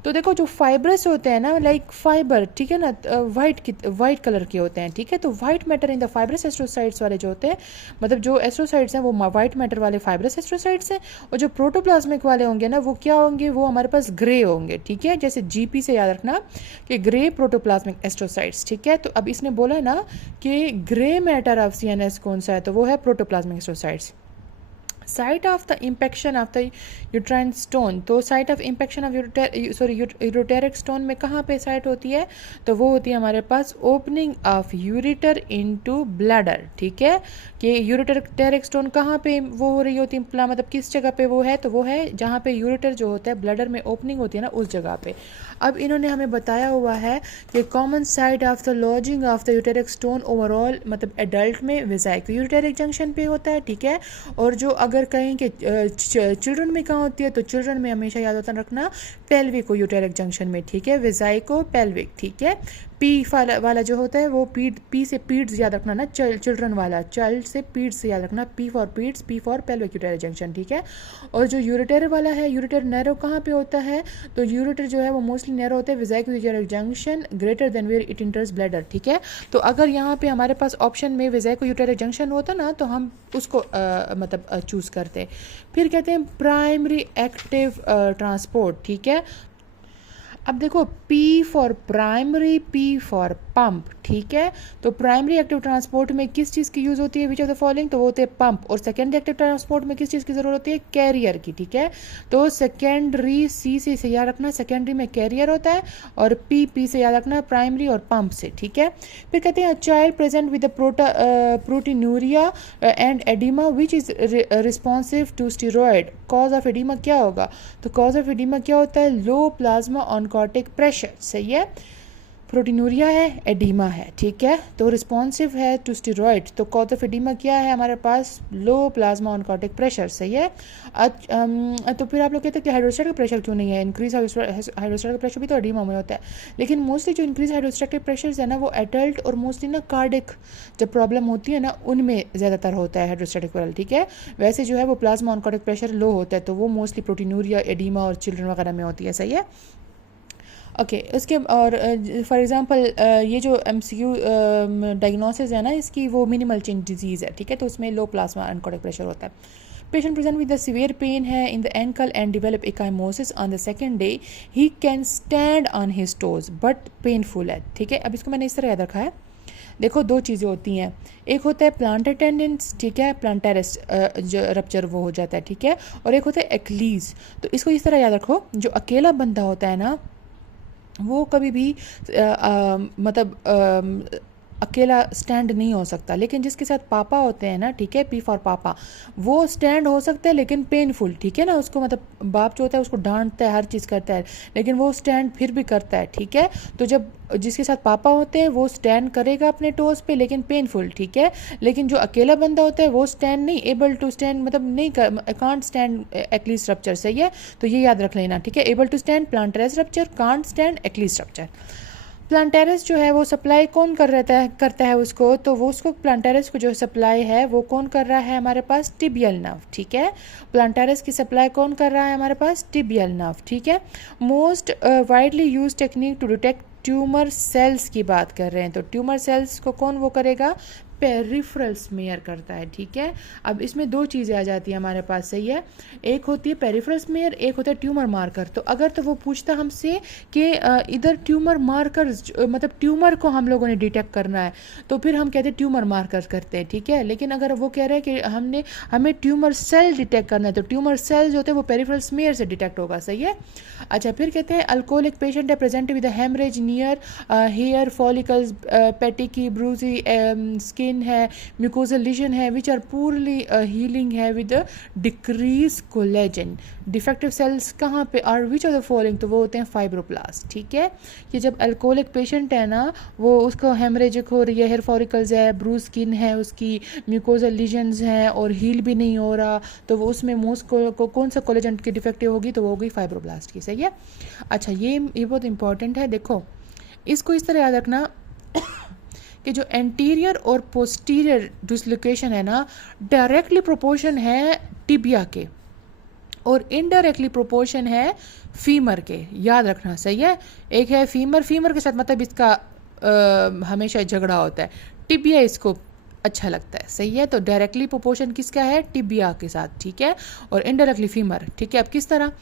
तो देखो जो फाइब्रस होते हैं ना, लाइक फाइबर, ठीक है ना, वाइट कलर के होते हैं, ठीक है। तो white matter in the fibrous astrocytes वाले जो होते हैं, मतलब जो एस्ट्रोसाइट्स हैं वो वाइट मैटर वाले फाइब्रस एस्ट्रोसाइट्स हैं, और जो प्रोटोप्लाज्मिक वाले होंगे ना वो क्या होंगे, वो हमारे पास ग्रे होंगे, ठीक है। जैसे GP से याद रखना कि ग्रे प्रोटोप्लाज्मिक एस्ट्रोसाइट्स, ठीक है। तो अब इसने बोला ना कि ग्रे मैटर ऑफ CNS कौन सा है, तो वो है protoplasmic astrocytes. Site of the impaction of the uterine stone, तो site of impaction of ureteric stone में कहाँ पे साइट होती है, तो वो होती है हमारे पास opening of ureter into bladder, ठीक है। कि यूरोटेरिक स्टोन कहाँ पे वो हो रही होती है, मतलब किस जगह पे वो है, तो वो है जहाँ पे यूरेटर जो होता है ब्लैडर में ओपनिंग होती है ना, उस जगह पे। अब इन्होंने हमें बताया हुआ है कि common site of the lodging of the ureteric stone overall, मतलब एडल्ट में विजाइक यूटेरिक जंक्शन पे होता है, ठीक है। और जो अगर कहें कि चिल्ड्रन में कहाँ होती है, तो चिल्ड्रन में हमेशा याद होता रखना पेल्विक यूटेरिक जंक्शन में, ठीक है, विजाइको पेल्विक, ठीक है। पी वाला जो होता है वो पी से पीड्स याद रखना ना, चिल्ड्रन वाला, चाइल्ड से पीड्स से याद रखना, P for peds, P for pelvic ureteral junction, ठीक है। और जो यूरेटर वाला है, यूरेटर नैरो कहाँ पे होता है, तो यूरेटर जो है वो मोस्टली नैरो होता है vesico ureteral junction greater than where it enters bladder, ठीक है। तो अगर यहाँ पे हमारे पास ऑप्शन में वेजाइको यूटेरल जंक्शन होता ना तो हम उसको मतलब चूज़ करते। फिर कहते हैं प्राइमरी एक्टिव ट्रांसपोर्ट, ठीक है। अब देखो P for primary, P for pump, ठीक है। तो प्राइमरी एक्टिव ट्रांसपोर्ट में किस चीज़ की यूज़ होती है, विच ऑफ द फॉलोइंग, तो वो होते हैं पंप। और सेकेंडरी एक्टिव ट्रांसपोर्ट में किस चीज़ की ज़रूरत होती है, कैरियर की, ठीक है। तो सेकेंडरी C से याद रखना, सेकेंडरी में कैरियर होता है, और P से याद रखना प्राइमरी और पंप से, ठीक है। फिर कहते हैं child present with proteinuria and oedema which is responsive to steroid, cause of oedema क्या होगा, तो कॉज ऑफ एडिमा क्या होता है, लो प्लाज्मा ऑनकॉटिक प्रेशर, सही है। प्रोटीनूरिया है, एडिमा है, ठीक है। तो रिस्पॉन्सिव है टू स्टीरॉयड, तो कॉज ऑफ एडिमा क्या है हमारे पास, लो प्लाज्मा ऑनकॉटिक प्रेशर, सही है। तो फिर आप लोग कहते हैं कि हाइड्रोस्टैटिक प्रेशर क्यों नहीं है, इंक्रीज हाइड्रोस्टैटिक प्रेशर भी तो एडिमा में होता है, लेकिन मोस्टली जो इंक्रीज हाइड्रोस्टैटिक प्रेशर है ना वो एडल्ट और मोस्टली ना कार्डिक जब प्रॉब्लम होती है ना उनमें ज़्यादातर होता है हाइड्रोस्टैटिक प्रेशर, ठीक है। वैसे जो है वो प्लाज्मा ऑनकॉटिक प्रेशर लो होता है, तो वो मोस्टली प्रोटीनूरिया, एडिमा और चिल्ड्रन वगैरह में होती है, सही है। ओके उसके और फॉर एग्जांपल ये जो MCQ डायग्नोसिस है ना इसकी, वो मिनिमल चेंज डिजीज़ है, ठीक है। तो उसमें लो प्लाज्मा ऑनकॉटिक प्रेशर होता है। Patient present with the severe pain है in the ankle and develop ecchymosis on the second day, he can stand on his toes but painful है, ठीक है। अब इसको मैंने इस तरह याद रखा है, देखो दो चीज़ें होती हैं, एक होता है प्लांटर टेंडेंस, ठीक है, प्लांटेरिस जो रप्चर वो हो जाता है, ठीक है, और एक होता है एक्लीज। तो इसको इस तरह याद रखो, जो अकेला बंदा होता है ना वो कभी भी मतलब अकेला स्टैंड नहीं हो सकता, लेकिन जिसके साथ पापा होते हैं ना, ठीक है, P फॉर पापा, वो स्टैंड हो सकता है लेकिन पेनफुल, ठीक है ना। उसको मतलब बाप जो होता है उसको डांटता है, हर चीज़ करता है, लेकिन वो स्टैंड फिर भी करता है, ठीक है। तो जब जिसके साथ पापा होते हैं वो स्टैंड करेगा अपने टोज पे लेकिन पेनफुल, ठीक है। लेकिन जो अकेला बंदा होता है वो स्टैंड नहीं, एबल टू स्टैंड मतलब नहीं कांट स्टैंड एक्लीज रप्चर, सही है। तो ये याद रख लेना, ठीक है। Able to stand plantaris rupture, can't stand Achilles rupture. Plantaris जो है वो सप्लाई कौन करता है उसको, तो वो उसको प्लांटेरिस को जो सप्लाई है वो कौन कर रहा है हमारे पास, टिबियल नर्व, ठीक है। प्लांटेरिस की सप्लाई कौन कर रहा है हमारे पास, टिबियल नर्व, ठीक है। Most widely use technique to detect tumour cells की बात कर रहे हैं, तो ट्यूमर सेल्स को कौन वो करेगा, पेरिफेरल स्मेयर करता है, ठीक है। अब इसमें दो चीज़ें आ जाती है हमारे पास, सही है। एक होती है पेरिफेरल स्मेयर, एक होता है ट्यूमर मार्कर। तो अगर तो वो पूछता हमसे कि इधर ट्यूमर मार्कर मतलब ट्यूमर को हम लोगों ने डिटेक्ट करना है, तो फिर हम कहते हैं ट्यूमर मार्कर करते हैं, ठीक है। लेकिन अगर वो कह रहे हैं कि हमें ट्यूमर सेल डिटेक्ट करना है, तो ट्यूमर सेल जो होते हैं वो पेरिफेरल स्मेयर से डिटेक्ट होगा, सही है। अच्छा फिर कहते हैं अल्कोहलिक पेशेंट है present with haemorrhage near hair follicles, petechiae bruised skin है, म्यूकोजल लीजन है विच आर पूरली हीलिंग है with decrease collagen. Defective cells कहाँ पे are which of the following, तो वो होते हैं फाइब्रोब्लास्ट, ठीक है। ये जब अल्कोहलिक पेशेंट है ना वो उसको हेमरेजिक हो रही है, हेयर फॉलिकल्स है, ब्रूज स्किन है, उसकी म्यूकोजल लीजन्स हैं और हील भी नहीं हो रहा, तो वो उसमें मोस्ट को कौन सा कोलेजन की डिफेक्टिव होगी, तो वो होगी फाइब्रोब्लास्ट की, सही है। अच्छा ये बहुत इंपॉर्टेंट है, देखो इसको इस तरह याद रखना कि जो एंटीरियर और पोस्टीरियर डिसलोकेशन है ना डायरेक्टली प्रोपोर्शन है टिबिया के और इनडायरेक्टली प्रोपोर्शन है फीमर के, याद रखना, सही है। एक है फीमर के साथ मतलब इसका हमेशा झगड़ा होता है, टिबिया इसको अच्छा लगता है, सही है। तो डायरेक्टली प्रोपोर्शन किसका है, टिबिया के साथ, ठीक है, और इनडायरेक्टली फीमर, ठीक है। अब किस तरह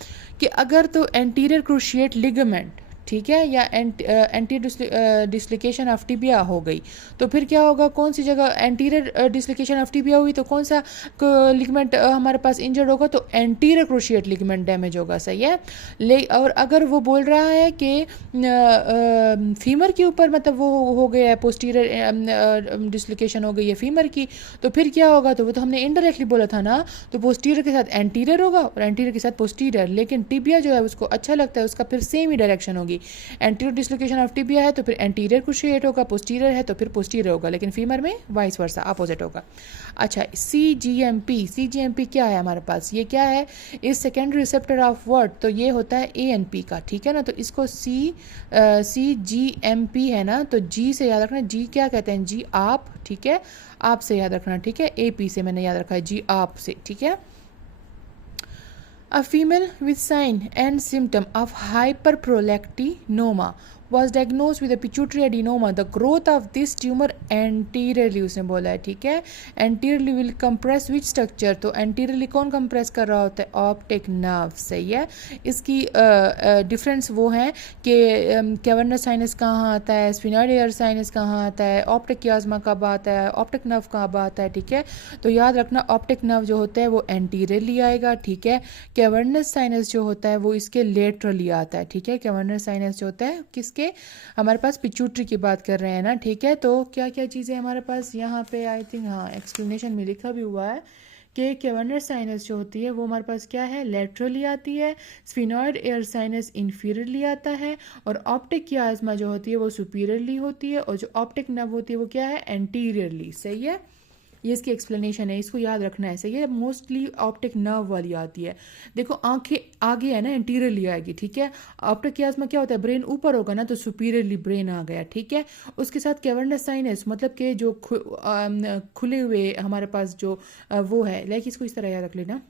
कि अगर तो एंटीरियर क्रूशिएट लिगामेंट, ठीक है, या एंटी डिस्लोकेशन ऑफ टिबिया हो गई, तो फिर क्या होगा, कौन सी जगह एंटीरियर डिस्लोकेशन ऑफ टिबिया हुई तो कौन सा लिगामेंट हमारे पास इंजर्ड होगा, तो एंटीरियर क्रूशिएट लिगामेंट डैमेज होगा, सही है। और अगर वो बोल रहा है कि फीमर के ऊपर मतलब वो हो गया है, पोस्टीरियर डिस्लोकेशन हो गई है फीमर की, तो फिर क्या होगा, तो वो तो हमने इनडायरेक्टली बोला था ना, तो पोस्टीरियर के साथ एंटीरियर होगा और एंटीरियर के साथ पोस्टीरियर, लेकिन टिबिया जो है उसको अच्छा लगता है, उसका फिर सेम ही डायरेक्शन होगी, जाएंगी। एंटीरियर डिसलोकेशन ऑफ टिबिया है तो फिर एंटीरियर क्रूशिएट होगा, पोस्टीरियर है तो फिर पोस्टीरियर होगा, लेकिन फीमर में वाइस वर्सा अपोजिट होगा। अच्छा, CGMP क्या है हमारे पास, ये क्या है, इस सेकेंडरी रिसेप्टर ऑफ वर्ड, तो ये होता है ANP का, ठीक है ना। तो इसको CGMP है ना, तो G से याद रखना, G क्या कहते हैं, G आप, ठीक है, आप से याद रखना, ठीक है, AP से मैंने याद रखा है, G आप से, ठीक है। A female with sign and symptom of hyperprolactinoma was diagnosed with a pituitary adenoma. The growth of this tumor anteriorly उसने बोला है, ठीक है। anteriorly will compress which structure, तो anteriorly कौन compress कर रहा होता है, ऑप्टिक नर्व, सही है। इसकी डिफरेंस वो है कि कैवर्नस साइनस कहाँ आता है, स्फिनॉइड एयर साइनस कहाँ आता है, ऑप्टिक कियाज्मा कब आता है, ऑप्टिक नर्व कब आता है, ठीक है। तो याद रखना ऑप्टिक नर्व जो होता है वो एंटीरियरली आएगा, ठीक है। कैवर्नस साइनस जो होता है वो इसके लेटरली आता है, ठीक है। कैवर्नस साइनस जो होता है किसके, हमारे पास पिट्यूटरी की बात कर रहे हैं ना, ठीक है। तो क्या क्या चीज़ें हमारे पास यहाँ पे, आई थिंक हाँ एक्सप्लेनेशन में लिखा भी हुआ है कि कैवर्नस साइनस जो होती है वो हमारे पास क्या है, लेटरली आती है। स्फिनॉइड एयर साइनस इंफीरियरली आता है, और ऑप्टिक कियाज्मा जो होती है वो सुपीरियरली होती है, और जो ऑप्टिक नर्व होती है वो क्या है, एंटीरियरली, सही है। ये इसकी एक्सप्लेनेशन है, इसको याद रखना है, सही है। मोस्टली ऑप्टिक नर्व वाली आती है। देखो आंखें आगे है ना, इंटीरियरली आएगी, ठीक है। ऑप्टिक कियाज्मा क्या होता है, ब्रेन ऊपर होगा ना, तो सुपीरियरली ब्रेन आ गया, ठीक है। उसके साथ कैवर्नस साइनस मतलब कि जो खुले हुए हमारे पास जो वो है, लाइक इसको इस तरह याद रख लेना,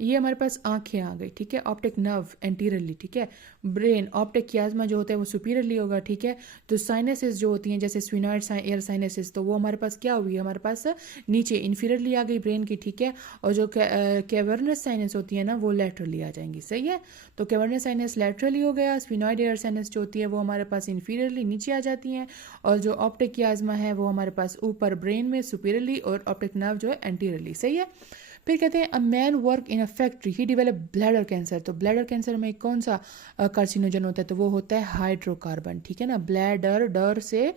ये हमारे पास आंखें आ गई, ठीक है। ऑप्टिक नर्व एंटीरियरली, ठीक है। ब्रेन ऑप्टिक कियाज्मा जो होता है वो सुपीरियरली होगा, ठीक है। तो साइनसेस जो होती हैं जैसे स्फिनॉइड एयर साइनसेस, तो वो हमारे पास क्या हुई, हमारे पास नीचे इंफीरियरली आ गई ब्रेन की, ठीक है। और जो कैवर्नस साइनस होती है ना वो लेटरली आ जाएंगी, सही है। तो कैवर्नस साइनस लेटरली हो गया, स्फिनॉइड एयर साइनस जो होती है वो हमारे पास इंफीरियरली नीचे आ जाती हैं, और जो ऑप्टिक कियाज्मा है वो हमारे पास ऊपर ब्रेन में सुपीरियरली, और ऑप्टिक नर्व जो है एंटीरियरली, सही है। फिर कहते हैं a man work in a factory he develop bladder cancer. तो ब्लैडर कैंसर में कौन सा कार्सिनोजन होता है, तो वो होता है हाइड्रोकार्बन, ठीक है ना। ब्लैडर डर से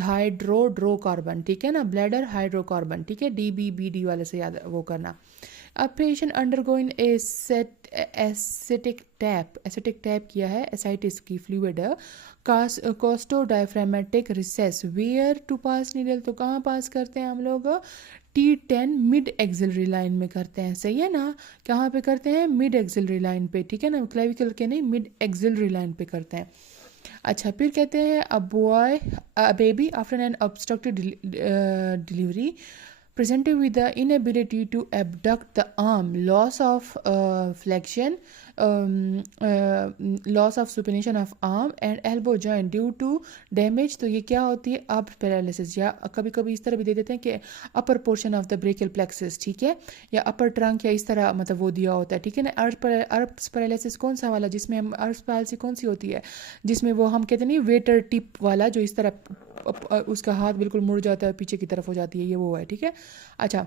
हाइड्रोकार्बन, ठीक है ना, ब्लैडर हाइड्रोकार्बन, ठीक है। DBBD वाले से याद वो करना। A patient undergoing ascitic tap किया है, एसाइटिस की fluid costodiaphragmatic recess, where to pass needle, तो कहाँ पास करते हैं हम लोग, T10 मिड एक्सिलरी लाइन में करते हैं, सही है ना। कहाँ पे करते हैं, मिड एक्सिलरी लाइन पे, ठीक है ना, क्लेविकल के नहीं, मिड एक्सिलरी लाइन पे करते हैं। अच्छा, फिर कहते हैं a baby after an obstructive delivery presented with the inability to abduct the arm, loss of flexion, loss of supination of arm and elbow joint due to damage। तो ये क्या होती है, अब पैरालिसिस, या कभी कभी इस तरह भी दे देते हैं कि upper portion of the brachial plexus, ठीक है, या अपर ट्रंक, या इस तरह मतलब वो दिया होता है, ठीक है ना। अर्ब्स पैरालिसिस कौन सा वाला, जिसमें हम अर्ब्स पैरालिसिस कौन सी होती है, जिसमें वो हम कहते नहीं वेटर टिप वाला, जो इस तरह उसका हाथ बिल्कुल मुड़ जाता है, पीछे की तरफ हो जाती है, ये वो है, ठीक है। अच्छा,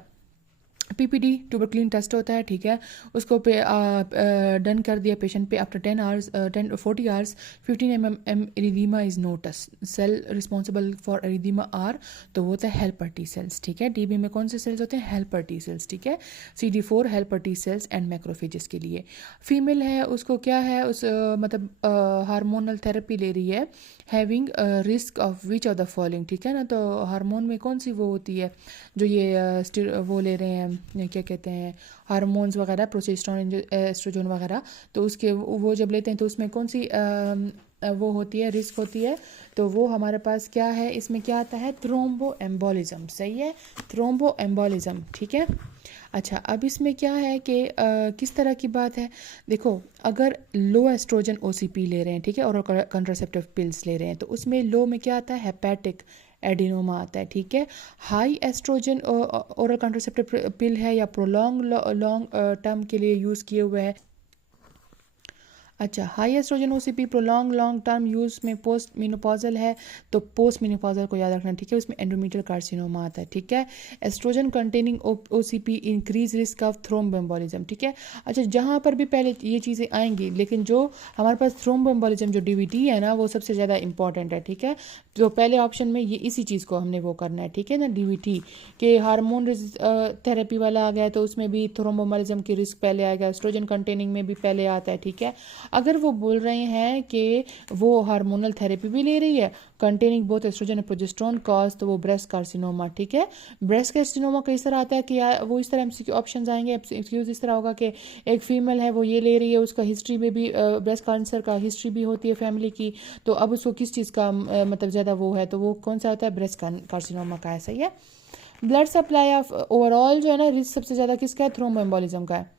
PPD ट्यूबरक्लिन टेस्ट होता है, ठीक है। उसको पे डन कर दिया पेशेंट पे, after 40 hours 15 mm erythema is notice. Cell responsible for erythema are, तो वो होता है हेल्पर टी सेल्स, ठीक है। DB में कौन से सेल्स होते हैं, हेल्पर टी सेल्स, ठीक है। CD4 helper T cells and macrophages के लिए। फीमेल है, उसको क्या है, उस मतलब हार्मोनल थेरेपी ले रही है, having risk of which of the following, ठीक है ना। तो हार्मोन में कौन सी वो होती है जो ये वो ले रहे हैं, क्या कहते हैं, हार्मोन्स वगैरह, प्रोजेस्टेरोन, एस्ट्रोजन वगैरह, तो उसके वो जब लेते हैं तो उसमें कौन सी वो होती है, रिस्क होती है, तो वो हमारे पास क्या है, इसमें क्या आता है, थ्रोम्बो एम्बोलिज्म, सही है, थ्रोम्बो एम्बोलिज्म, ठीक है। अच्छा, अब इसमें क्या है कि किस तरह की बात है, देखो अगर लो एस्ट्रोजन OCP ले रहे हैं, ठीक है, और कंट्रासेप्टिव पिल्स ले रहे हैं, तो उसमें लो में क्या आता है, हेपेटिक एडिनोमा आता है, ठीक है। हाई एस्ट्रोजन ओरल कंट्रासेप्टिव पिल है या लॉन्ग टर्म के लिए यूज़ किए हुए हैं। अच्छा, high oestrogen OCP long term use में पोस्ट मिनोपॉजल है, तो पोस्ट मिनोपॉजल को याद रखना, ठीक है। उसमें एंडोमेट्रियल कार्सिनोमा आता है, ठीक है। Oestrogen containing OCP increase risk of thromboembolism, ठीक है। अच्छा, जहाँ पर भी पहले ये चीज़ें आएंगी, लेकिन जो हमारे पास थ्रोम्बोएम्बोलिज्म जो DVT है ना, वो सबसे ज़्यादा इंपॉर्टेंट है, ठीक है। तो पहले ऑप्शन में ये इसी चीज़ को हमने वो करना है, ठीक है ना, DVT के हार्मोन थेरेपी वाला आ गया है, तो उसमें भी थ्रोम्बोएम्बोलिज्म की रिस्क पहले आएगा, एस्ट्रोजन कंटेनिंग में भी पहले आता है, ठीक है। अगर वो बोल रहे हैं कि वो हार्मोनल थेरेपी भी ले रही है कंटेनिंग बोथ एस्ट्रोजन और प्रोजेस्टेरोन कॉज, तो वो ब्रेस्ट कार्सिनोमा, ठीक है। ब्रेस्ट कार्सिनोमा का इस तरह आता है कि वो इस तरह एमसीक्यू ऑप्शंस आएंगे, एक्सक्यूज इस तरह होगा कि एक फीमेल है वो ये ले रही है, उसका हिस्ट्री में भी ब्रेस्ट कैंसर का हिस्ट्री भी होती है फैमिली की, तो अब उसको किस चीज़ का मतलब ज़्यादा वो है, तो वो कौन सा आता है, ब्रेस्ट कार्सिनोमा का है, सही है। ब्लड सप्लाई ऑफ ओवरऑल जो है ना रिस्क सबसे ज़्यादा किसका है, थ्रोम्बोएम्बोलिज्म का है।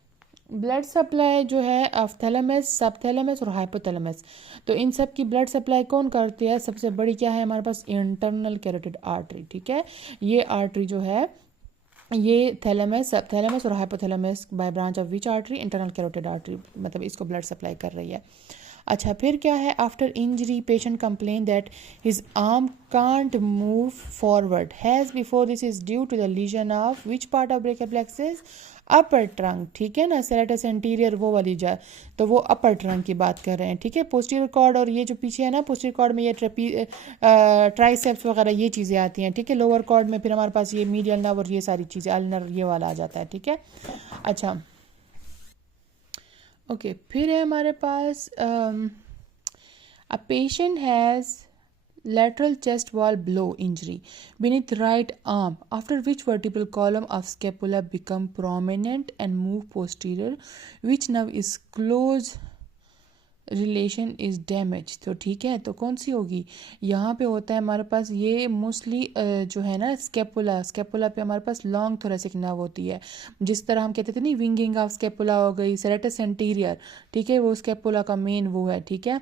ब्लड सप्लाई जो है ऑफ थैलेमस, सब थैलेमस और हाइपोथैलेमस, तो इन सब की ब्लड सप्लाई कौन करती है, सबसे बड़ी क्या है हमारे पास, इंटरनल कैरोटिड आर्टरी, ठीक है। ये आर्टरी जो है ये थैलेमस, सब थैलेमस और hypothalamus by branch of which artery, internal carotid artery, मतलब इसको ब्लड सप्लाई कर रही है। अच्छा फिर क्या है, after injury patient complain that his arm can't move forward has before this is due to the lesion of which part of brachial plexus, upper trunk, ठीक है ना, सेरेटस एंटीरियर वो वाली जा, तो वो अपर ट्रंक की बात कर रहे हैं, ठीक है। पोस्टीरियर कॉर्ड और ये जो पीछे है ना पोस्टीरियर कॉर्ड में ये ट्राइसेप्स वगैरह ये चीज़ें आती हैं, ठीक है। लोअर कॉर्ड में फिर हमारे पास ये मीडियल नर्व और ये सारी चीज़ें, अल्नर ये वाला आ जाता है, ठीक है। अच्छा ओके फिर है हमारे पास a patient has lateral chest wall blow injury beneath right arm, after which vertebral column of scapula become prominent and move posterior, which nerve is close relation is damage, तो ठीक है, तो कौन सी होगी, यहाँ पे होता है हमारे पास ये मोस्टली जो है ना स्केपुला, स्केपुला पे हमारे पास लॉन्ग थोरेसिक नर्व होती है, जिस तरह हम कहते थे नहीं विंगिंग ऑफ स्केपुला हो गई, सेरेटस एंटीरियर, ठीक है, वो स्केपुला का मेन वो है, ठीक है।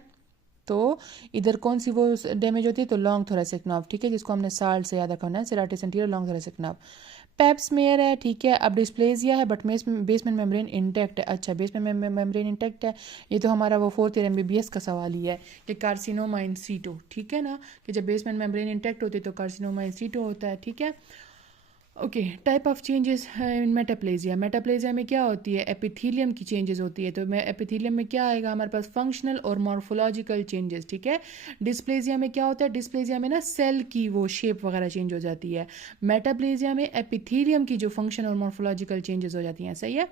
तो इधर कौन सी वो डैमेज होती है, तो लॉन्ग थोरेसिक नर्व, ठीक है, जिसको हमने साल्ट से याद रखना है, serratus anterior long thoracic nerve. Pap smear है, ठीक है। अब डिस्प्लेजिया है बट बेसमेंट मेम्ब्रेन इंटैक्ट है, अच्छा बेसमेंट मेम्ब्रेन इंटैक्ट है, ये तो हमारा वो 4th ईयर MBBS का सवाल ही है कि कार्सिनोमा इन सीटो, ठीक है ना, कि जब बेसमेंट मेम्ब्रेन इंटैक्ट होती है तो कार्सिनोमा इन सीटो होता है, ठीक है। Okay type of changes in metaplasia, metaplasia में क्या होती है, एपिथेलियम की चेंजेस होती है, तो मैं एपिथेलियम में क्या आएगा हमारे पास, फंक्शनल और मॉर्फोलॉजिकल चेंजेस, ठीक है। डिस्प्लेजिया में क्या होता है, डिस्प्लेजिया में ना सेल की वो शेप वगैरह चेंज हो जाती है, मेटाप्लेजिया में एपिथेलियम की जो फंक्शन और मॉर्फोलॉजिकल चेंजेस हो जाती हैं, सही है।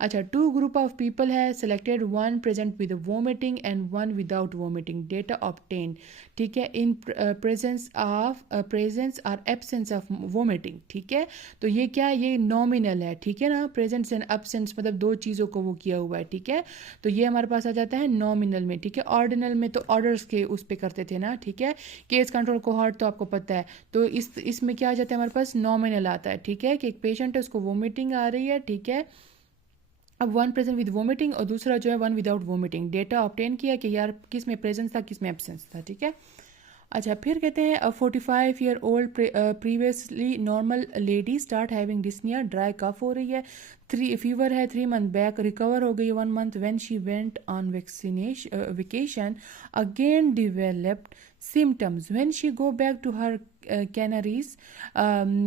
अच्छा 2 ग्रुप ऑफ पीपल है selected, 1 present with vomiting and 1 without vomiting, data obtain, ठीक है, इन प्रेजेंस और एब्सेंस ऑफ वोमिटिंग, ठीक है। तो ये क्या, ये नॉमिनल है, ठीक है ना, प्रेजेंस एंड एब्सेंस मतलब 2 चीज़ों को वो किया हुआ है, ठीक है। तो ये हमारे पास आ जाता है नॉमिनल में, ठीक है। ऑर्डिनल में तो ऑर्डर्स के उस पर करते थे ना, ठीक है, केस कंट्रोल कोहॉर्ट तो आपको पता है, तो इसमें क्या आ जाता है हमारे पास, नॉमिनल आता है, ठीक है, कि एक पेशेंट है उसको वोमिटिंग आ रही है, ठीक है। अब 1 प्रेजेंट विद वोमिटिंग और दूसरा जो है 1 विदाउट वोमिटिंग, डेटा ऑब्टेन किया कि यार किस में प्रेजेंस था किस में एब्सेंस था, ठीक है। अच्छा फिर कहते हैं 45 year old previously normal lady start having dyspnoea, dry cough हो रही है, 3 फीवर है, 3 मंथ बैक रिकवर हो गई 1 month, when she went on vacation again developed symptoms, when she go back to her canaries,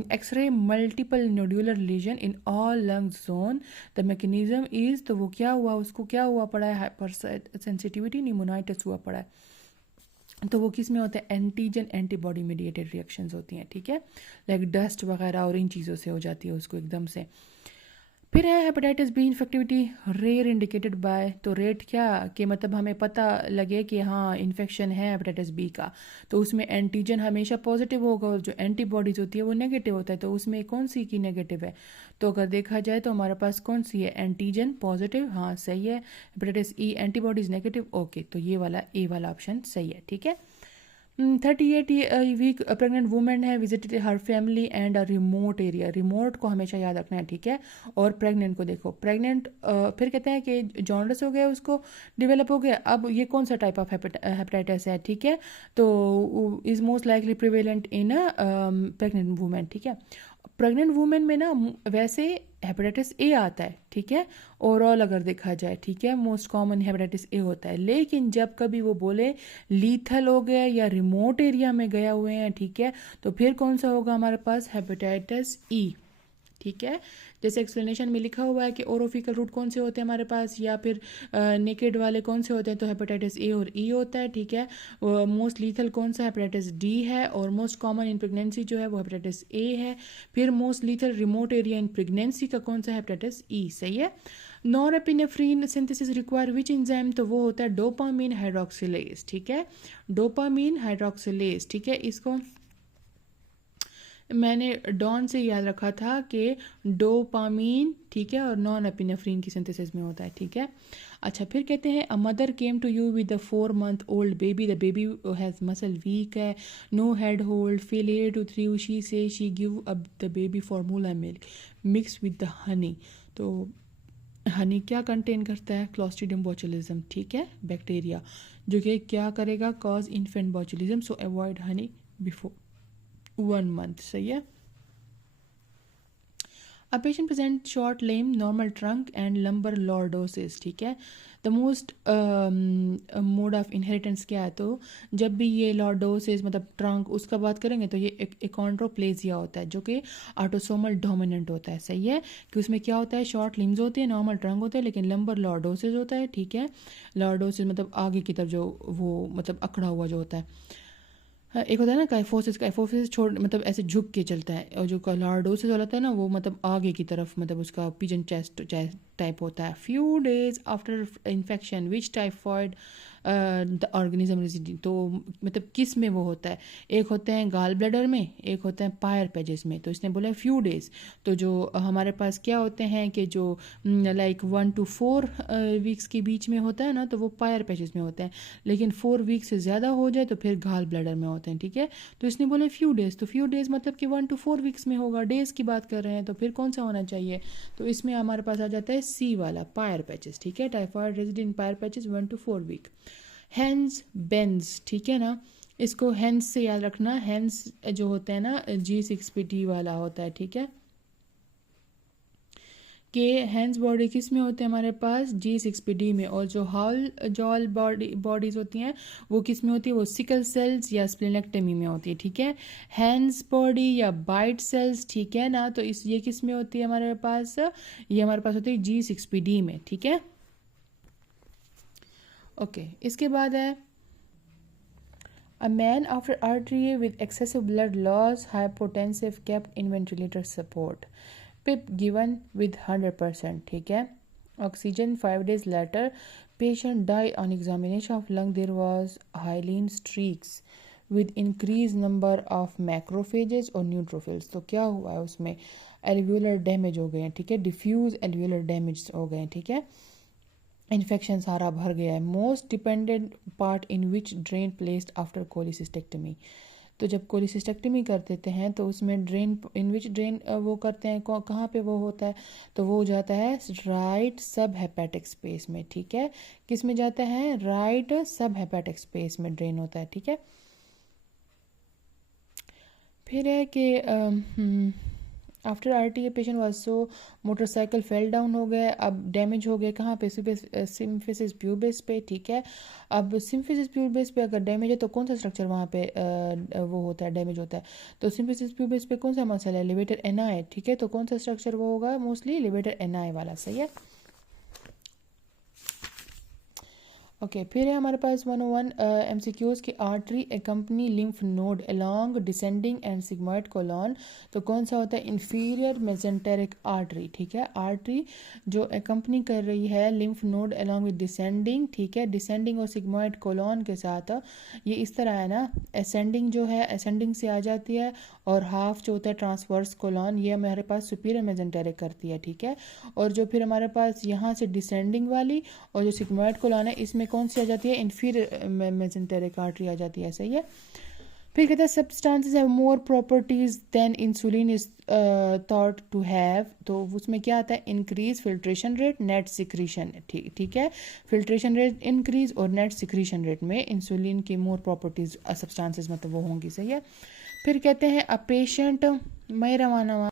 x-ray multiple nodular lesion in all lung zone, the mechanism is, तो वो क्या हुआ, उसको क्या हुआ पड़ा है, हाइपर सेंसिटिविटी निमोनाइटिस हुआ पड़ा है, तो वो किस में होता है, एंटीजन एंटीबॉडी मीडिएटेड रिएक्शंस होती हैं, ठीक है, लाइक डस्ट वगैरह और इन चीज़ों से हो जाती है उसको एकदम से। फिर है hepatitis B infectivity rare indicated by, तो रेट क्या कि मतलब हमें पता लगे कि हाँ इन्फेक्शन है हेपेटाइटिस बी का, तो उसमें एंटीजन हमेशा पॉजिटिव होगा और जो एंटीबॉडीज होती है वो नेगेटिव होता है, तो उसमें कौन सी की नेगेटिव है, तो अगर देखा जाए तो हमारे पास कौन सी है, एंटीजन पॉजिटिव, हाँ सही है, hepatitis E antibodies negative, okay, तो ये वाला ए वाला ऑप्शन सही है, ठीक है। 38 वीक प्रेग्नेंट वुमेन है, visited her family and a remote area, remote को हमेशा याद रखना है, ठीक है। और प्रेग्नेंट को देखो, प्रेग्नेंट फिर कहते हैं कि जॉन्डिस हो गया उसको, डेवलप हो गया, अब ये कौन सा टाइप ऑफ हेपेटाइटिस है, ठीक है, तो is most likely prevalent in a pregnant women, ठीक है। प्रेग्नेंट वुमेन में ना वैसे हेपेटाइटिस ए आता है, ठीक है, ओवरऑल अगर देखा जाए, ठीक है, मोस्ट कॉमन हेपेटाइटिस ए होता है, लेकिन जब कभी वो बोले लीथल हो गया या रिमोट एरिया में गया हुए हैं, ठीक है, तो फिर कौन सा होगा हमारे पास, हेपेटाइटिस ई, ठीक है। जैसे एक्सप्लेनेशन में लिखा हुआ है कि ओरोफिकल रूट कौन से होते हैं हमारे पास, या फिर नेकेड वाले कौन से होते हैं, तो हेपेटाइटिस ए और ई होता है, ठीक है। मोस्ट लीथल कौन सा, हेपेटाइटिस डी है, और मोस्ट कॉमन इन प्रेगनेंसी जो है वो हेपेटाइटिस ए है। फिर most lethal remote area in pregnancy का कौन सा, हेपेटाइटिस ई, सही है। Norepinephrine synthesis require which enzyme, तो वो होता है डोपामीन हाइड्रोक्सिलेज, ठीक है, डोपामीन हाइड्रोक्सिलेज, ठीक है। इसको मैंने डॉन से याद रखा था कि डोपामीन, ठीक है, और नॉन एपिनेफ्रिन की सिंथेसिस में होता है, ठीक है। अच्छा, फिर कहते हैं a mother came to you with the 4 month old baby, the baby has muscle weak है, no head hold, failure to thrive, she say she give up the baby formula milk mix with the honey. तो हनी क्या कंटेन करता है, क्लोस्ट्रीडियम बोचुलिज्म, ठीक है, बैक्टीरिया, जो कि क्या करेगा, cause infant botulism, so avoid honey before 1 month, सही है। A patient present short limb, normal trunk and lumbar lordosis, ठीक है। The most mode of inheritance क्या है, तो जब भी ये लॉर्डोसिस मतलब ट्रंक उसका बात करेंगे तो ये एकॉन्ड्रोप्लेजिया होता है, जो कि ऑटोसोमल डोमिनेंट होता है, सही है, कि उसमें क्या होता है, शॉर्ट लिम्स होती है, नॉर्मल ट्रंक होता है, लेकिन लंबर लॉर्डोसिस होता है, ठीक है। लॉर्डोसिस मतलब आगे की तरफ जो वो मतलब अकड़ा हुआ जो होता है। हाँ, एक होता है ना काइफोसिस, काइफोसिस छोड़ मतलब ऐसे झुक के चलता है, और जो लॉर्डोसिस वाला होता है ना वो मतलब आगे की तरफ मतलब उसका पिजन चेस्ट टाइप होता है। Few days after infection which typhoid the organism reside, तो मतलब किस में वो होता है, एक होते हैं गाल ब्लैडर में, एक होते हैं पायर पेजेस में, तो इसने बोला फ्यू डेज, तो जो हमारे पास क्या होते हैं कि जो लाइक 1 to 4 वीक्स के बीच में होता है ना, तो वो पायर पेजेस में होते हैं, लेकिन 4 वीक से ज़्यादा हो जाए तो फिर गाल ब्लैडर में होते हैं, ठीक है। तो इसने बोला फ्यू डेज, तो फ्यू डेज मतलब कि 1 to 4 वीक्स में होगा, डेज की बात कर रहे हैं, तो फिर कौन सा होना चाहिए, तो इसमें हमारे पास आ जाता है सी वाला, पायर पैचेस, ठीक है, typhoid resident Peyer patches 1 to 4 week. हैंस बेंस, ठीक है ना, इसको हैंस से याद रखना, हैंस जो होता है ना G6PD वाला होता है, ठीक है, कि हैंड्स बॉडी किस में होते हैं हमारे पास, G6PD में, और जो हाउल जॉल बॉडीज होती हैं वो किस में होती है, वो सिकल सेल्स या स्प्लेनेक्टमी में होती है, ठीक है। हैंड्स बॉडी या बाइट सेल्स, ठीक है ना, तो ये किस में होती है हमारे पास, ये हमारे पास होती है G6PD में, ठीक है। ओके, इसके बाद है A man after RTA with excessive blood loss, hypotensive, kept in ventilator support. PIP given with 100%, ठीक है। Oxygen 5 days later, patient died on examination of lung. There was hyaline streaks with increased number of macrophages और neutrophils. तो क्या हुआ है उसमें, alveolar damage हो गए हैं, ठीक है, diffuse alveolar damage हो गए हैं, ठीक है, इन्फेक्शन सारा भर गया है। Most dependent part in which drain placed after cholecystectomy, तो जब कोलिसिस्टेक्टमी कर देते हैं तो उसमें ड्रेन इन विच ड्रेन वो करते हैं, कहाँ पे वो होता है, तो वो जाता है राइट सब हेपेटिक स्पेस में, ठीक है, किस में जाता है, राइट सब हेपेटिक स्पेस में ड्रेन होता है, ठीक है। फिर है कि after RTA patient was so motorcycle fell down हो गए, अब डैमेज हो गए कहाँ पे, सिम्फिसिस प्यूबिस पे, ठीक है। अब सिम्फिसिस प्यूबिस पे अगर डैमेज है तो कौन सा स्ट्रक्चर वहाँ पे वो होता है, डैमेज होता है, तो सिम्फिसिस प्यूबिस पे कौन सा मसल है, लिवेटर एनाई, ठीक है, तो कौन सा स्ट्रक्चर वो होगा, मोस्टली लिवेटर एनाई वाला, सही है। ओके, फिर है हमारे पास 101 MCQs की artery accompany lymph node along descending and sigmoid colon, तो कौन सा होता है, इंफीरियर मेजेंटेरिक आर्टरी, ठीक है, आर्टरी जो एकम्पनी कर रही है lymph node along with descending, ठीक है, डिसेंडिंग और सिग्मॉइड कोलॉन के साथ, ये इस तरह है ना, असेंडिंग जो है असेंडिंग से आ जाती है, और हाफ जो होता है ट्रांसवर्स कोलॉन ये हमारे पास सुपीरियर मेजेंटेरिक करती है, ठीक है, और जो फिर हमारे पास यहाँ से डिसेंडिंग वाली और जो सिग्मॉइड कोलॉन है इसमें कौन सी आ जाती है, इंफीरियर मेजेंटेरिक आर्टरी आ जाती है, सही है। फिर कहते हैं substances have more properties than insulin is thought to have, तो उसमें क्या आता है, increase filtration rate, net secretion, ठीक है, फिल्ट्रेशन रेट इंक्रीज और नेट सिक्रीशन रेट में इंसुलिन की मोर प्रॉपर्टीज सब्सटेंसेस मतलब वो होंगी, सही है। फिर कहते हैं अ पेशेंट मैं रवाना,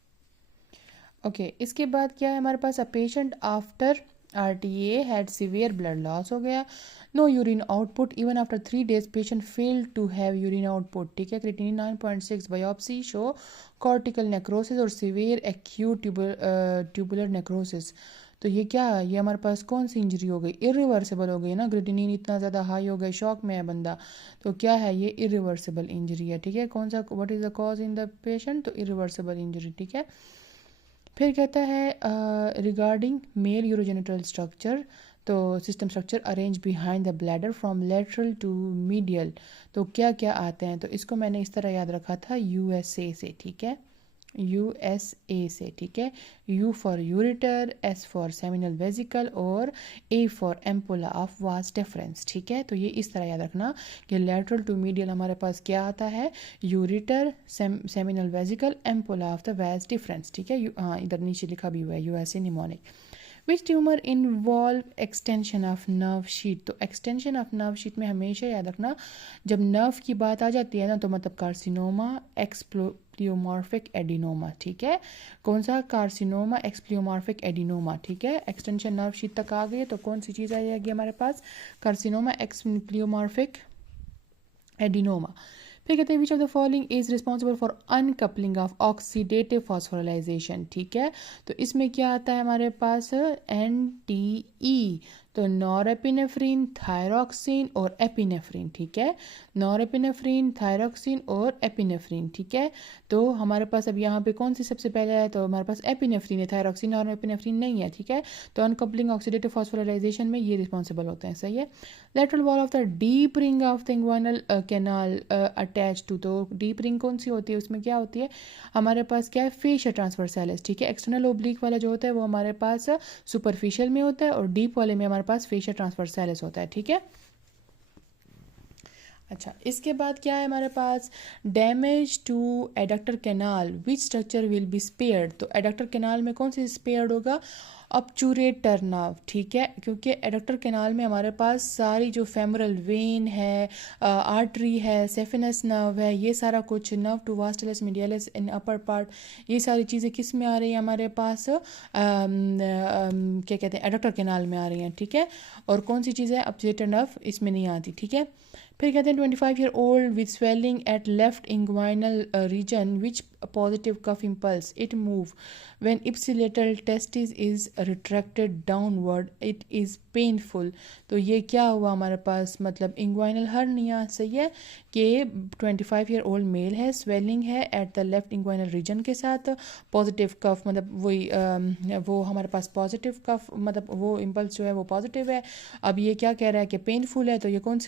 ओके, इसके बाद क्या है हमारे पास, a patient after RTA had severe blood loss हो गया, no urine output even after 3 days, patient fail to have urine output, ठीक है, creatinine 9.6, biopsy show cortical necrosis और सीवियर एक्यूट ट्यूबुलर नेक्रोसिस, तो ये क्या है, ये हमारे पास कौन सी इंजरी हो गई, इरिवर्सिबल हो गई ना, क्रिएटिनिन इतना ज़्यादा हाई हो गया, शॉक में है बंदा, तो क्या है ये इरिवर्सिबल इंजरी है, ठीक है, कौन सा what is the cause in the patient, तो इरिवर्सिबल इंजरी, ठीक है। फिर कहता है रिगार्डिंग मेल यूरोजेनिटल स्ट्रक्चर, तो system structure arrange behind the bladder from lateral to medial, तो क्या क्या आते हैं, तो इसको मैंने इस तरह याद रखा था यूएसए से, ठीक है, यूएसए से, ठीक है, U for ureter, S for seminal vesicle और A for ampulla of vas deferens, ठीक है। तो ये इस तरह याद रखना कि लेटरल टू मीडियल हमारे पास क्या आता है, ureter, seminal vesicle, एम्पोला of the वास डिफरेंस, ठीक है। हाँ, इधर नीचे लिखा भी हुआ है USA mnemonic. Which tumour involve extension of nerve sheet, तो एक्सटेंशन ऑफ नर्व शीट में हमेशा याद रखना जब नर्व की बात आ जाती है ना, तो मतलब कार्सिनोमा, एक्सप्लियोमॉर्फिक एडिनोमा, ठीक है। कौन सा, कार्सिनोमा, एक्सप्लियोमॉर्फिक एडिनोमा, ठीक है। एक्सटेंशन नर्व शीट तक आ गई तो कौन सी चीज़ आ जाएगी हमारे पास, कार्सिनोमा, एक्सप्लियोमॉर्फिक एडिनोमा। फिर कहते हैं which of the following is responsible for uncoupling of oxidative phosphorylation, ठीक है। तो इसमें क्या आता है हमारे पास, NTE, तो नॉरएपिनेफ्रिन, थायरॉक्सिन और एपिनेफ्रिन, ठीक है, नॉरएपिनेफ्रिन, थायरॉक्सिन और एपिनेफ्रिन, ठीक है। तो हमारे पास अब यहाँ पे कौन सी सबसे पहले है, तो हमारे पास एपिनेफ्रिन है, थायरॉक्सिन और एपिनेफ्रिन नहीं है, ठीक है। तो अनकपलिंग ऑक्सीडेटिव फॉस्फोराइलेशन में ये रिस्पॉन्सिबल होते हैं, सही है। Lateral wall of the deep ring of the inguinal canal attach to, तो डीप रिंग कौन सी होती है, उसमें क्या होती है हमारे पास, क्या है, फेशिया ट्रांसवर्सैलिस, ठीक है। एक्सटर्नल ओब्लिक वाला जो होता है वो हमारे पास सुपरफिशियल में होता है और डीप वाले में हमारे पास फेशिया ट्रांसवर्सैलिस होता है, ठीक है। अच्छा, इसके बाद क्या है हमारे पास, damage to adductor canal, which structure will be spared, तो एडक्टर कैनाल में कौन सी स्पेयर्ड होगा, ऑब्चुरेटर नर्व, ठीक है, क्योंकि एडक्टर कैनाल में हमारे पास सारी जो फेमरल वेन है, आर्टरी है, सेफिनस नर्व है, ये सारा कुछ, nerve to vastus medialis in upper part, ये सारी चीज़ें किस में आ रही है हमारे पास, क्या कहते हैं, एडक्टर कैनाल में आ रही हैं, ठीक है। और कौन सी चीज़ है, ऑब्चुरेटर नर्व इसमें नहीं आती, ठीक है। फिर कहते हैं 25 year old with swelling at left inguinal region, which positive cough impulse it move when ipsilateral testis is retracted downward, it is painful, तो ये क्या हुआ हमारे पास, मतलब इंग्वाइनल हर्निया, सही है, कि 25 ईयर ओल्ड मेल है, स्वेलिंग है at the left inguinal region के साथ, पॉजिटिव कफ, मतलब वही वो हमारे पास पॉजिटिव कफ, मतलब वो इम्पल्स जो है वो पॉजिटिव है। अब ये क्या कह रहा है कि पेनफुल है, तो ये कौन सी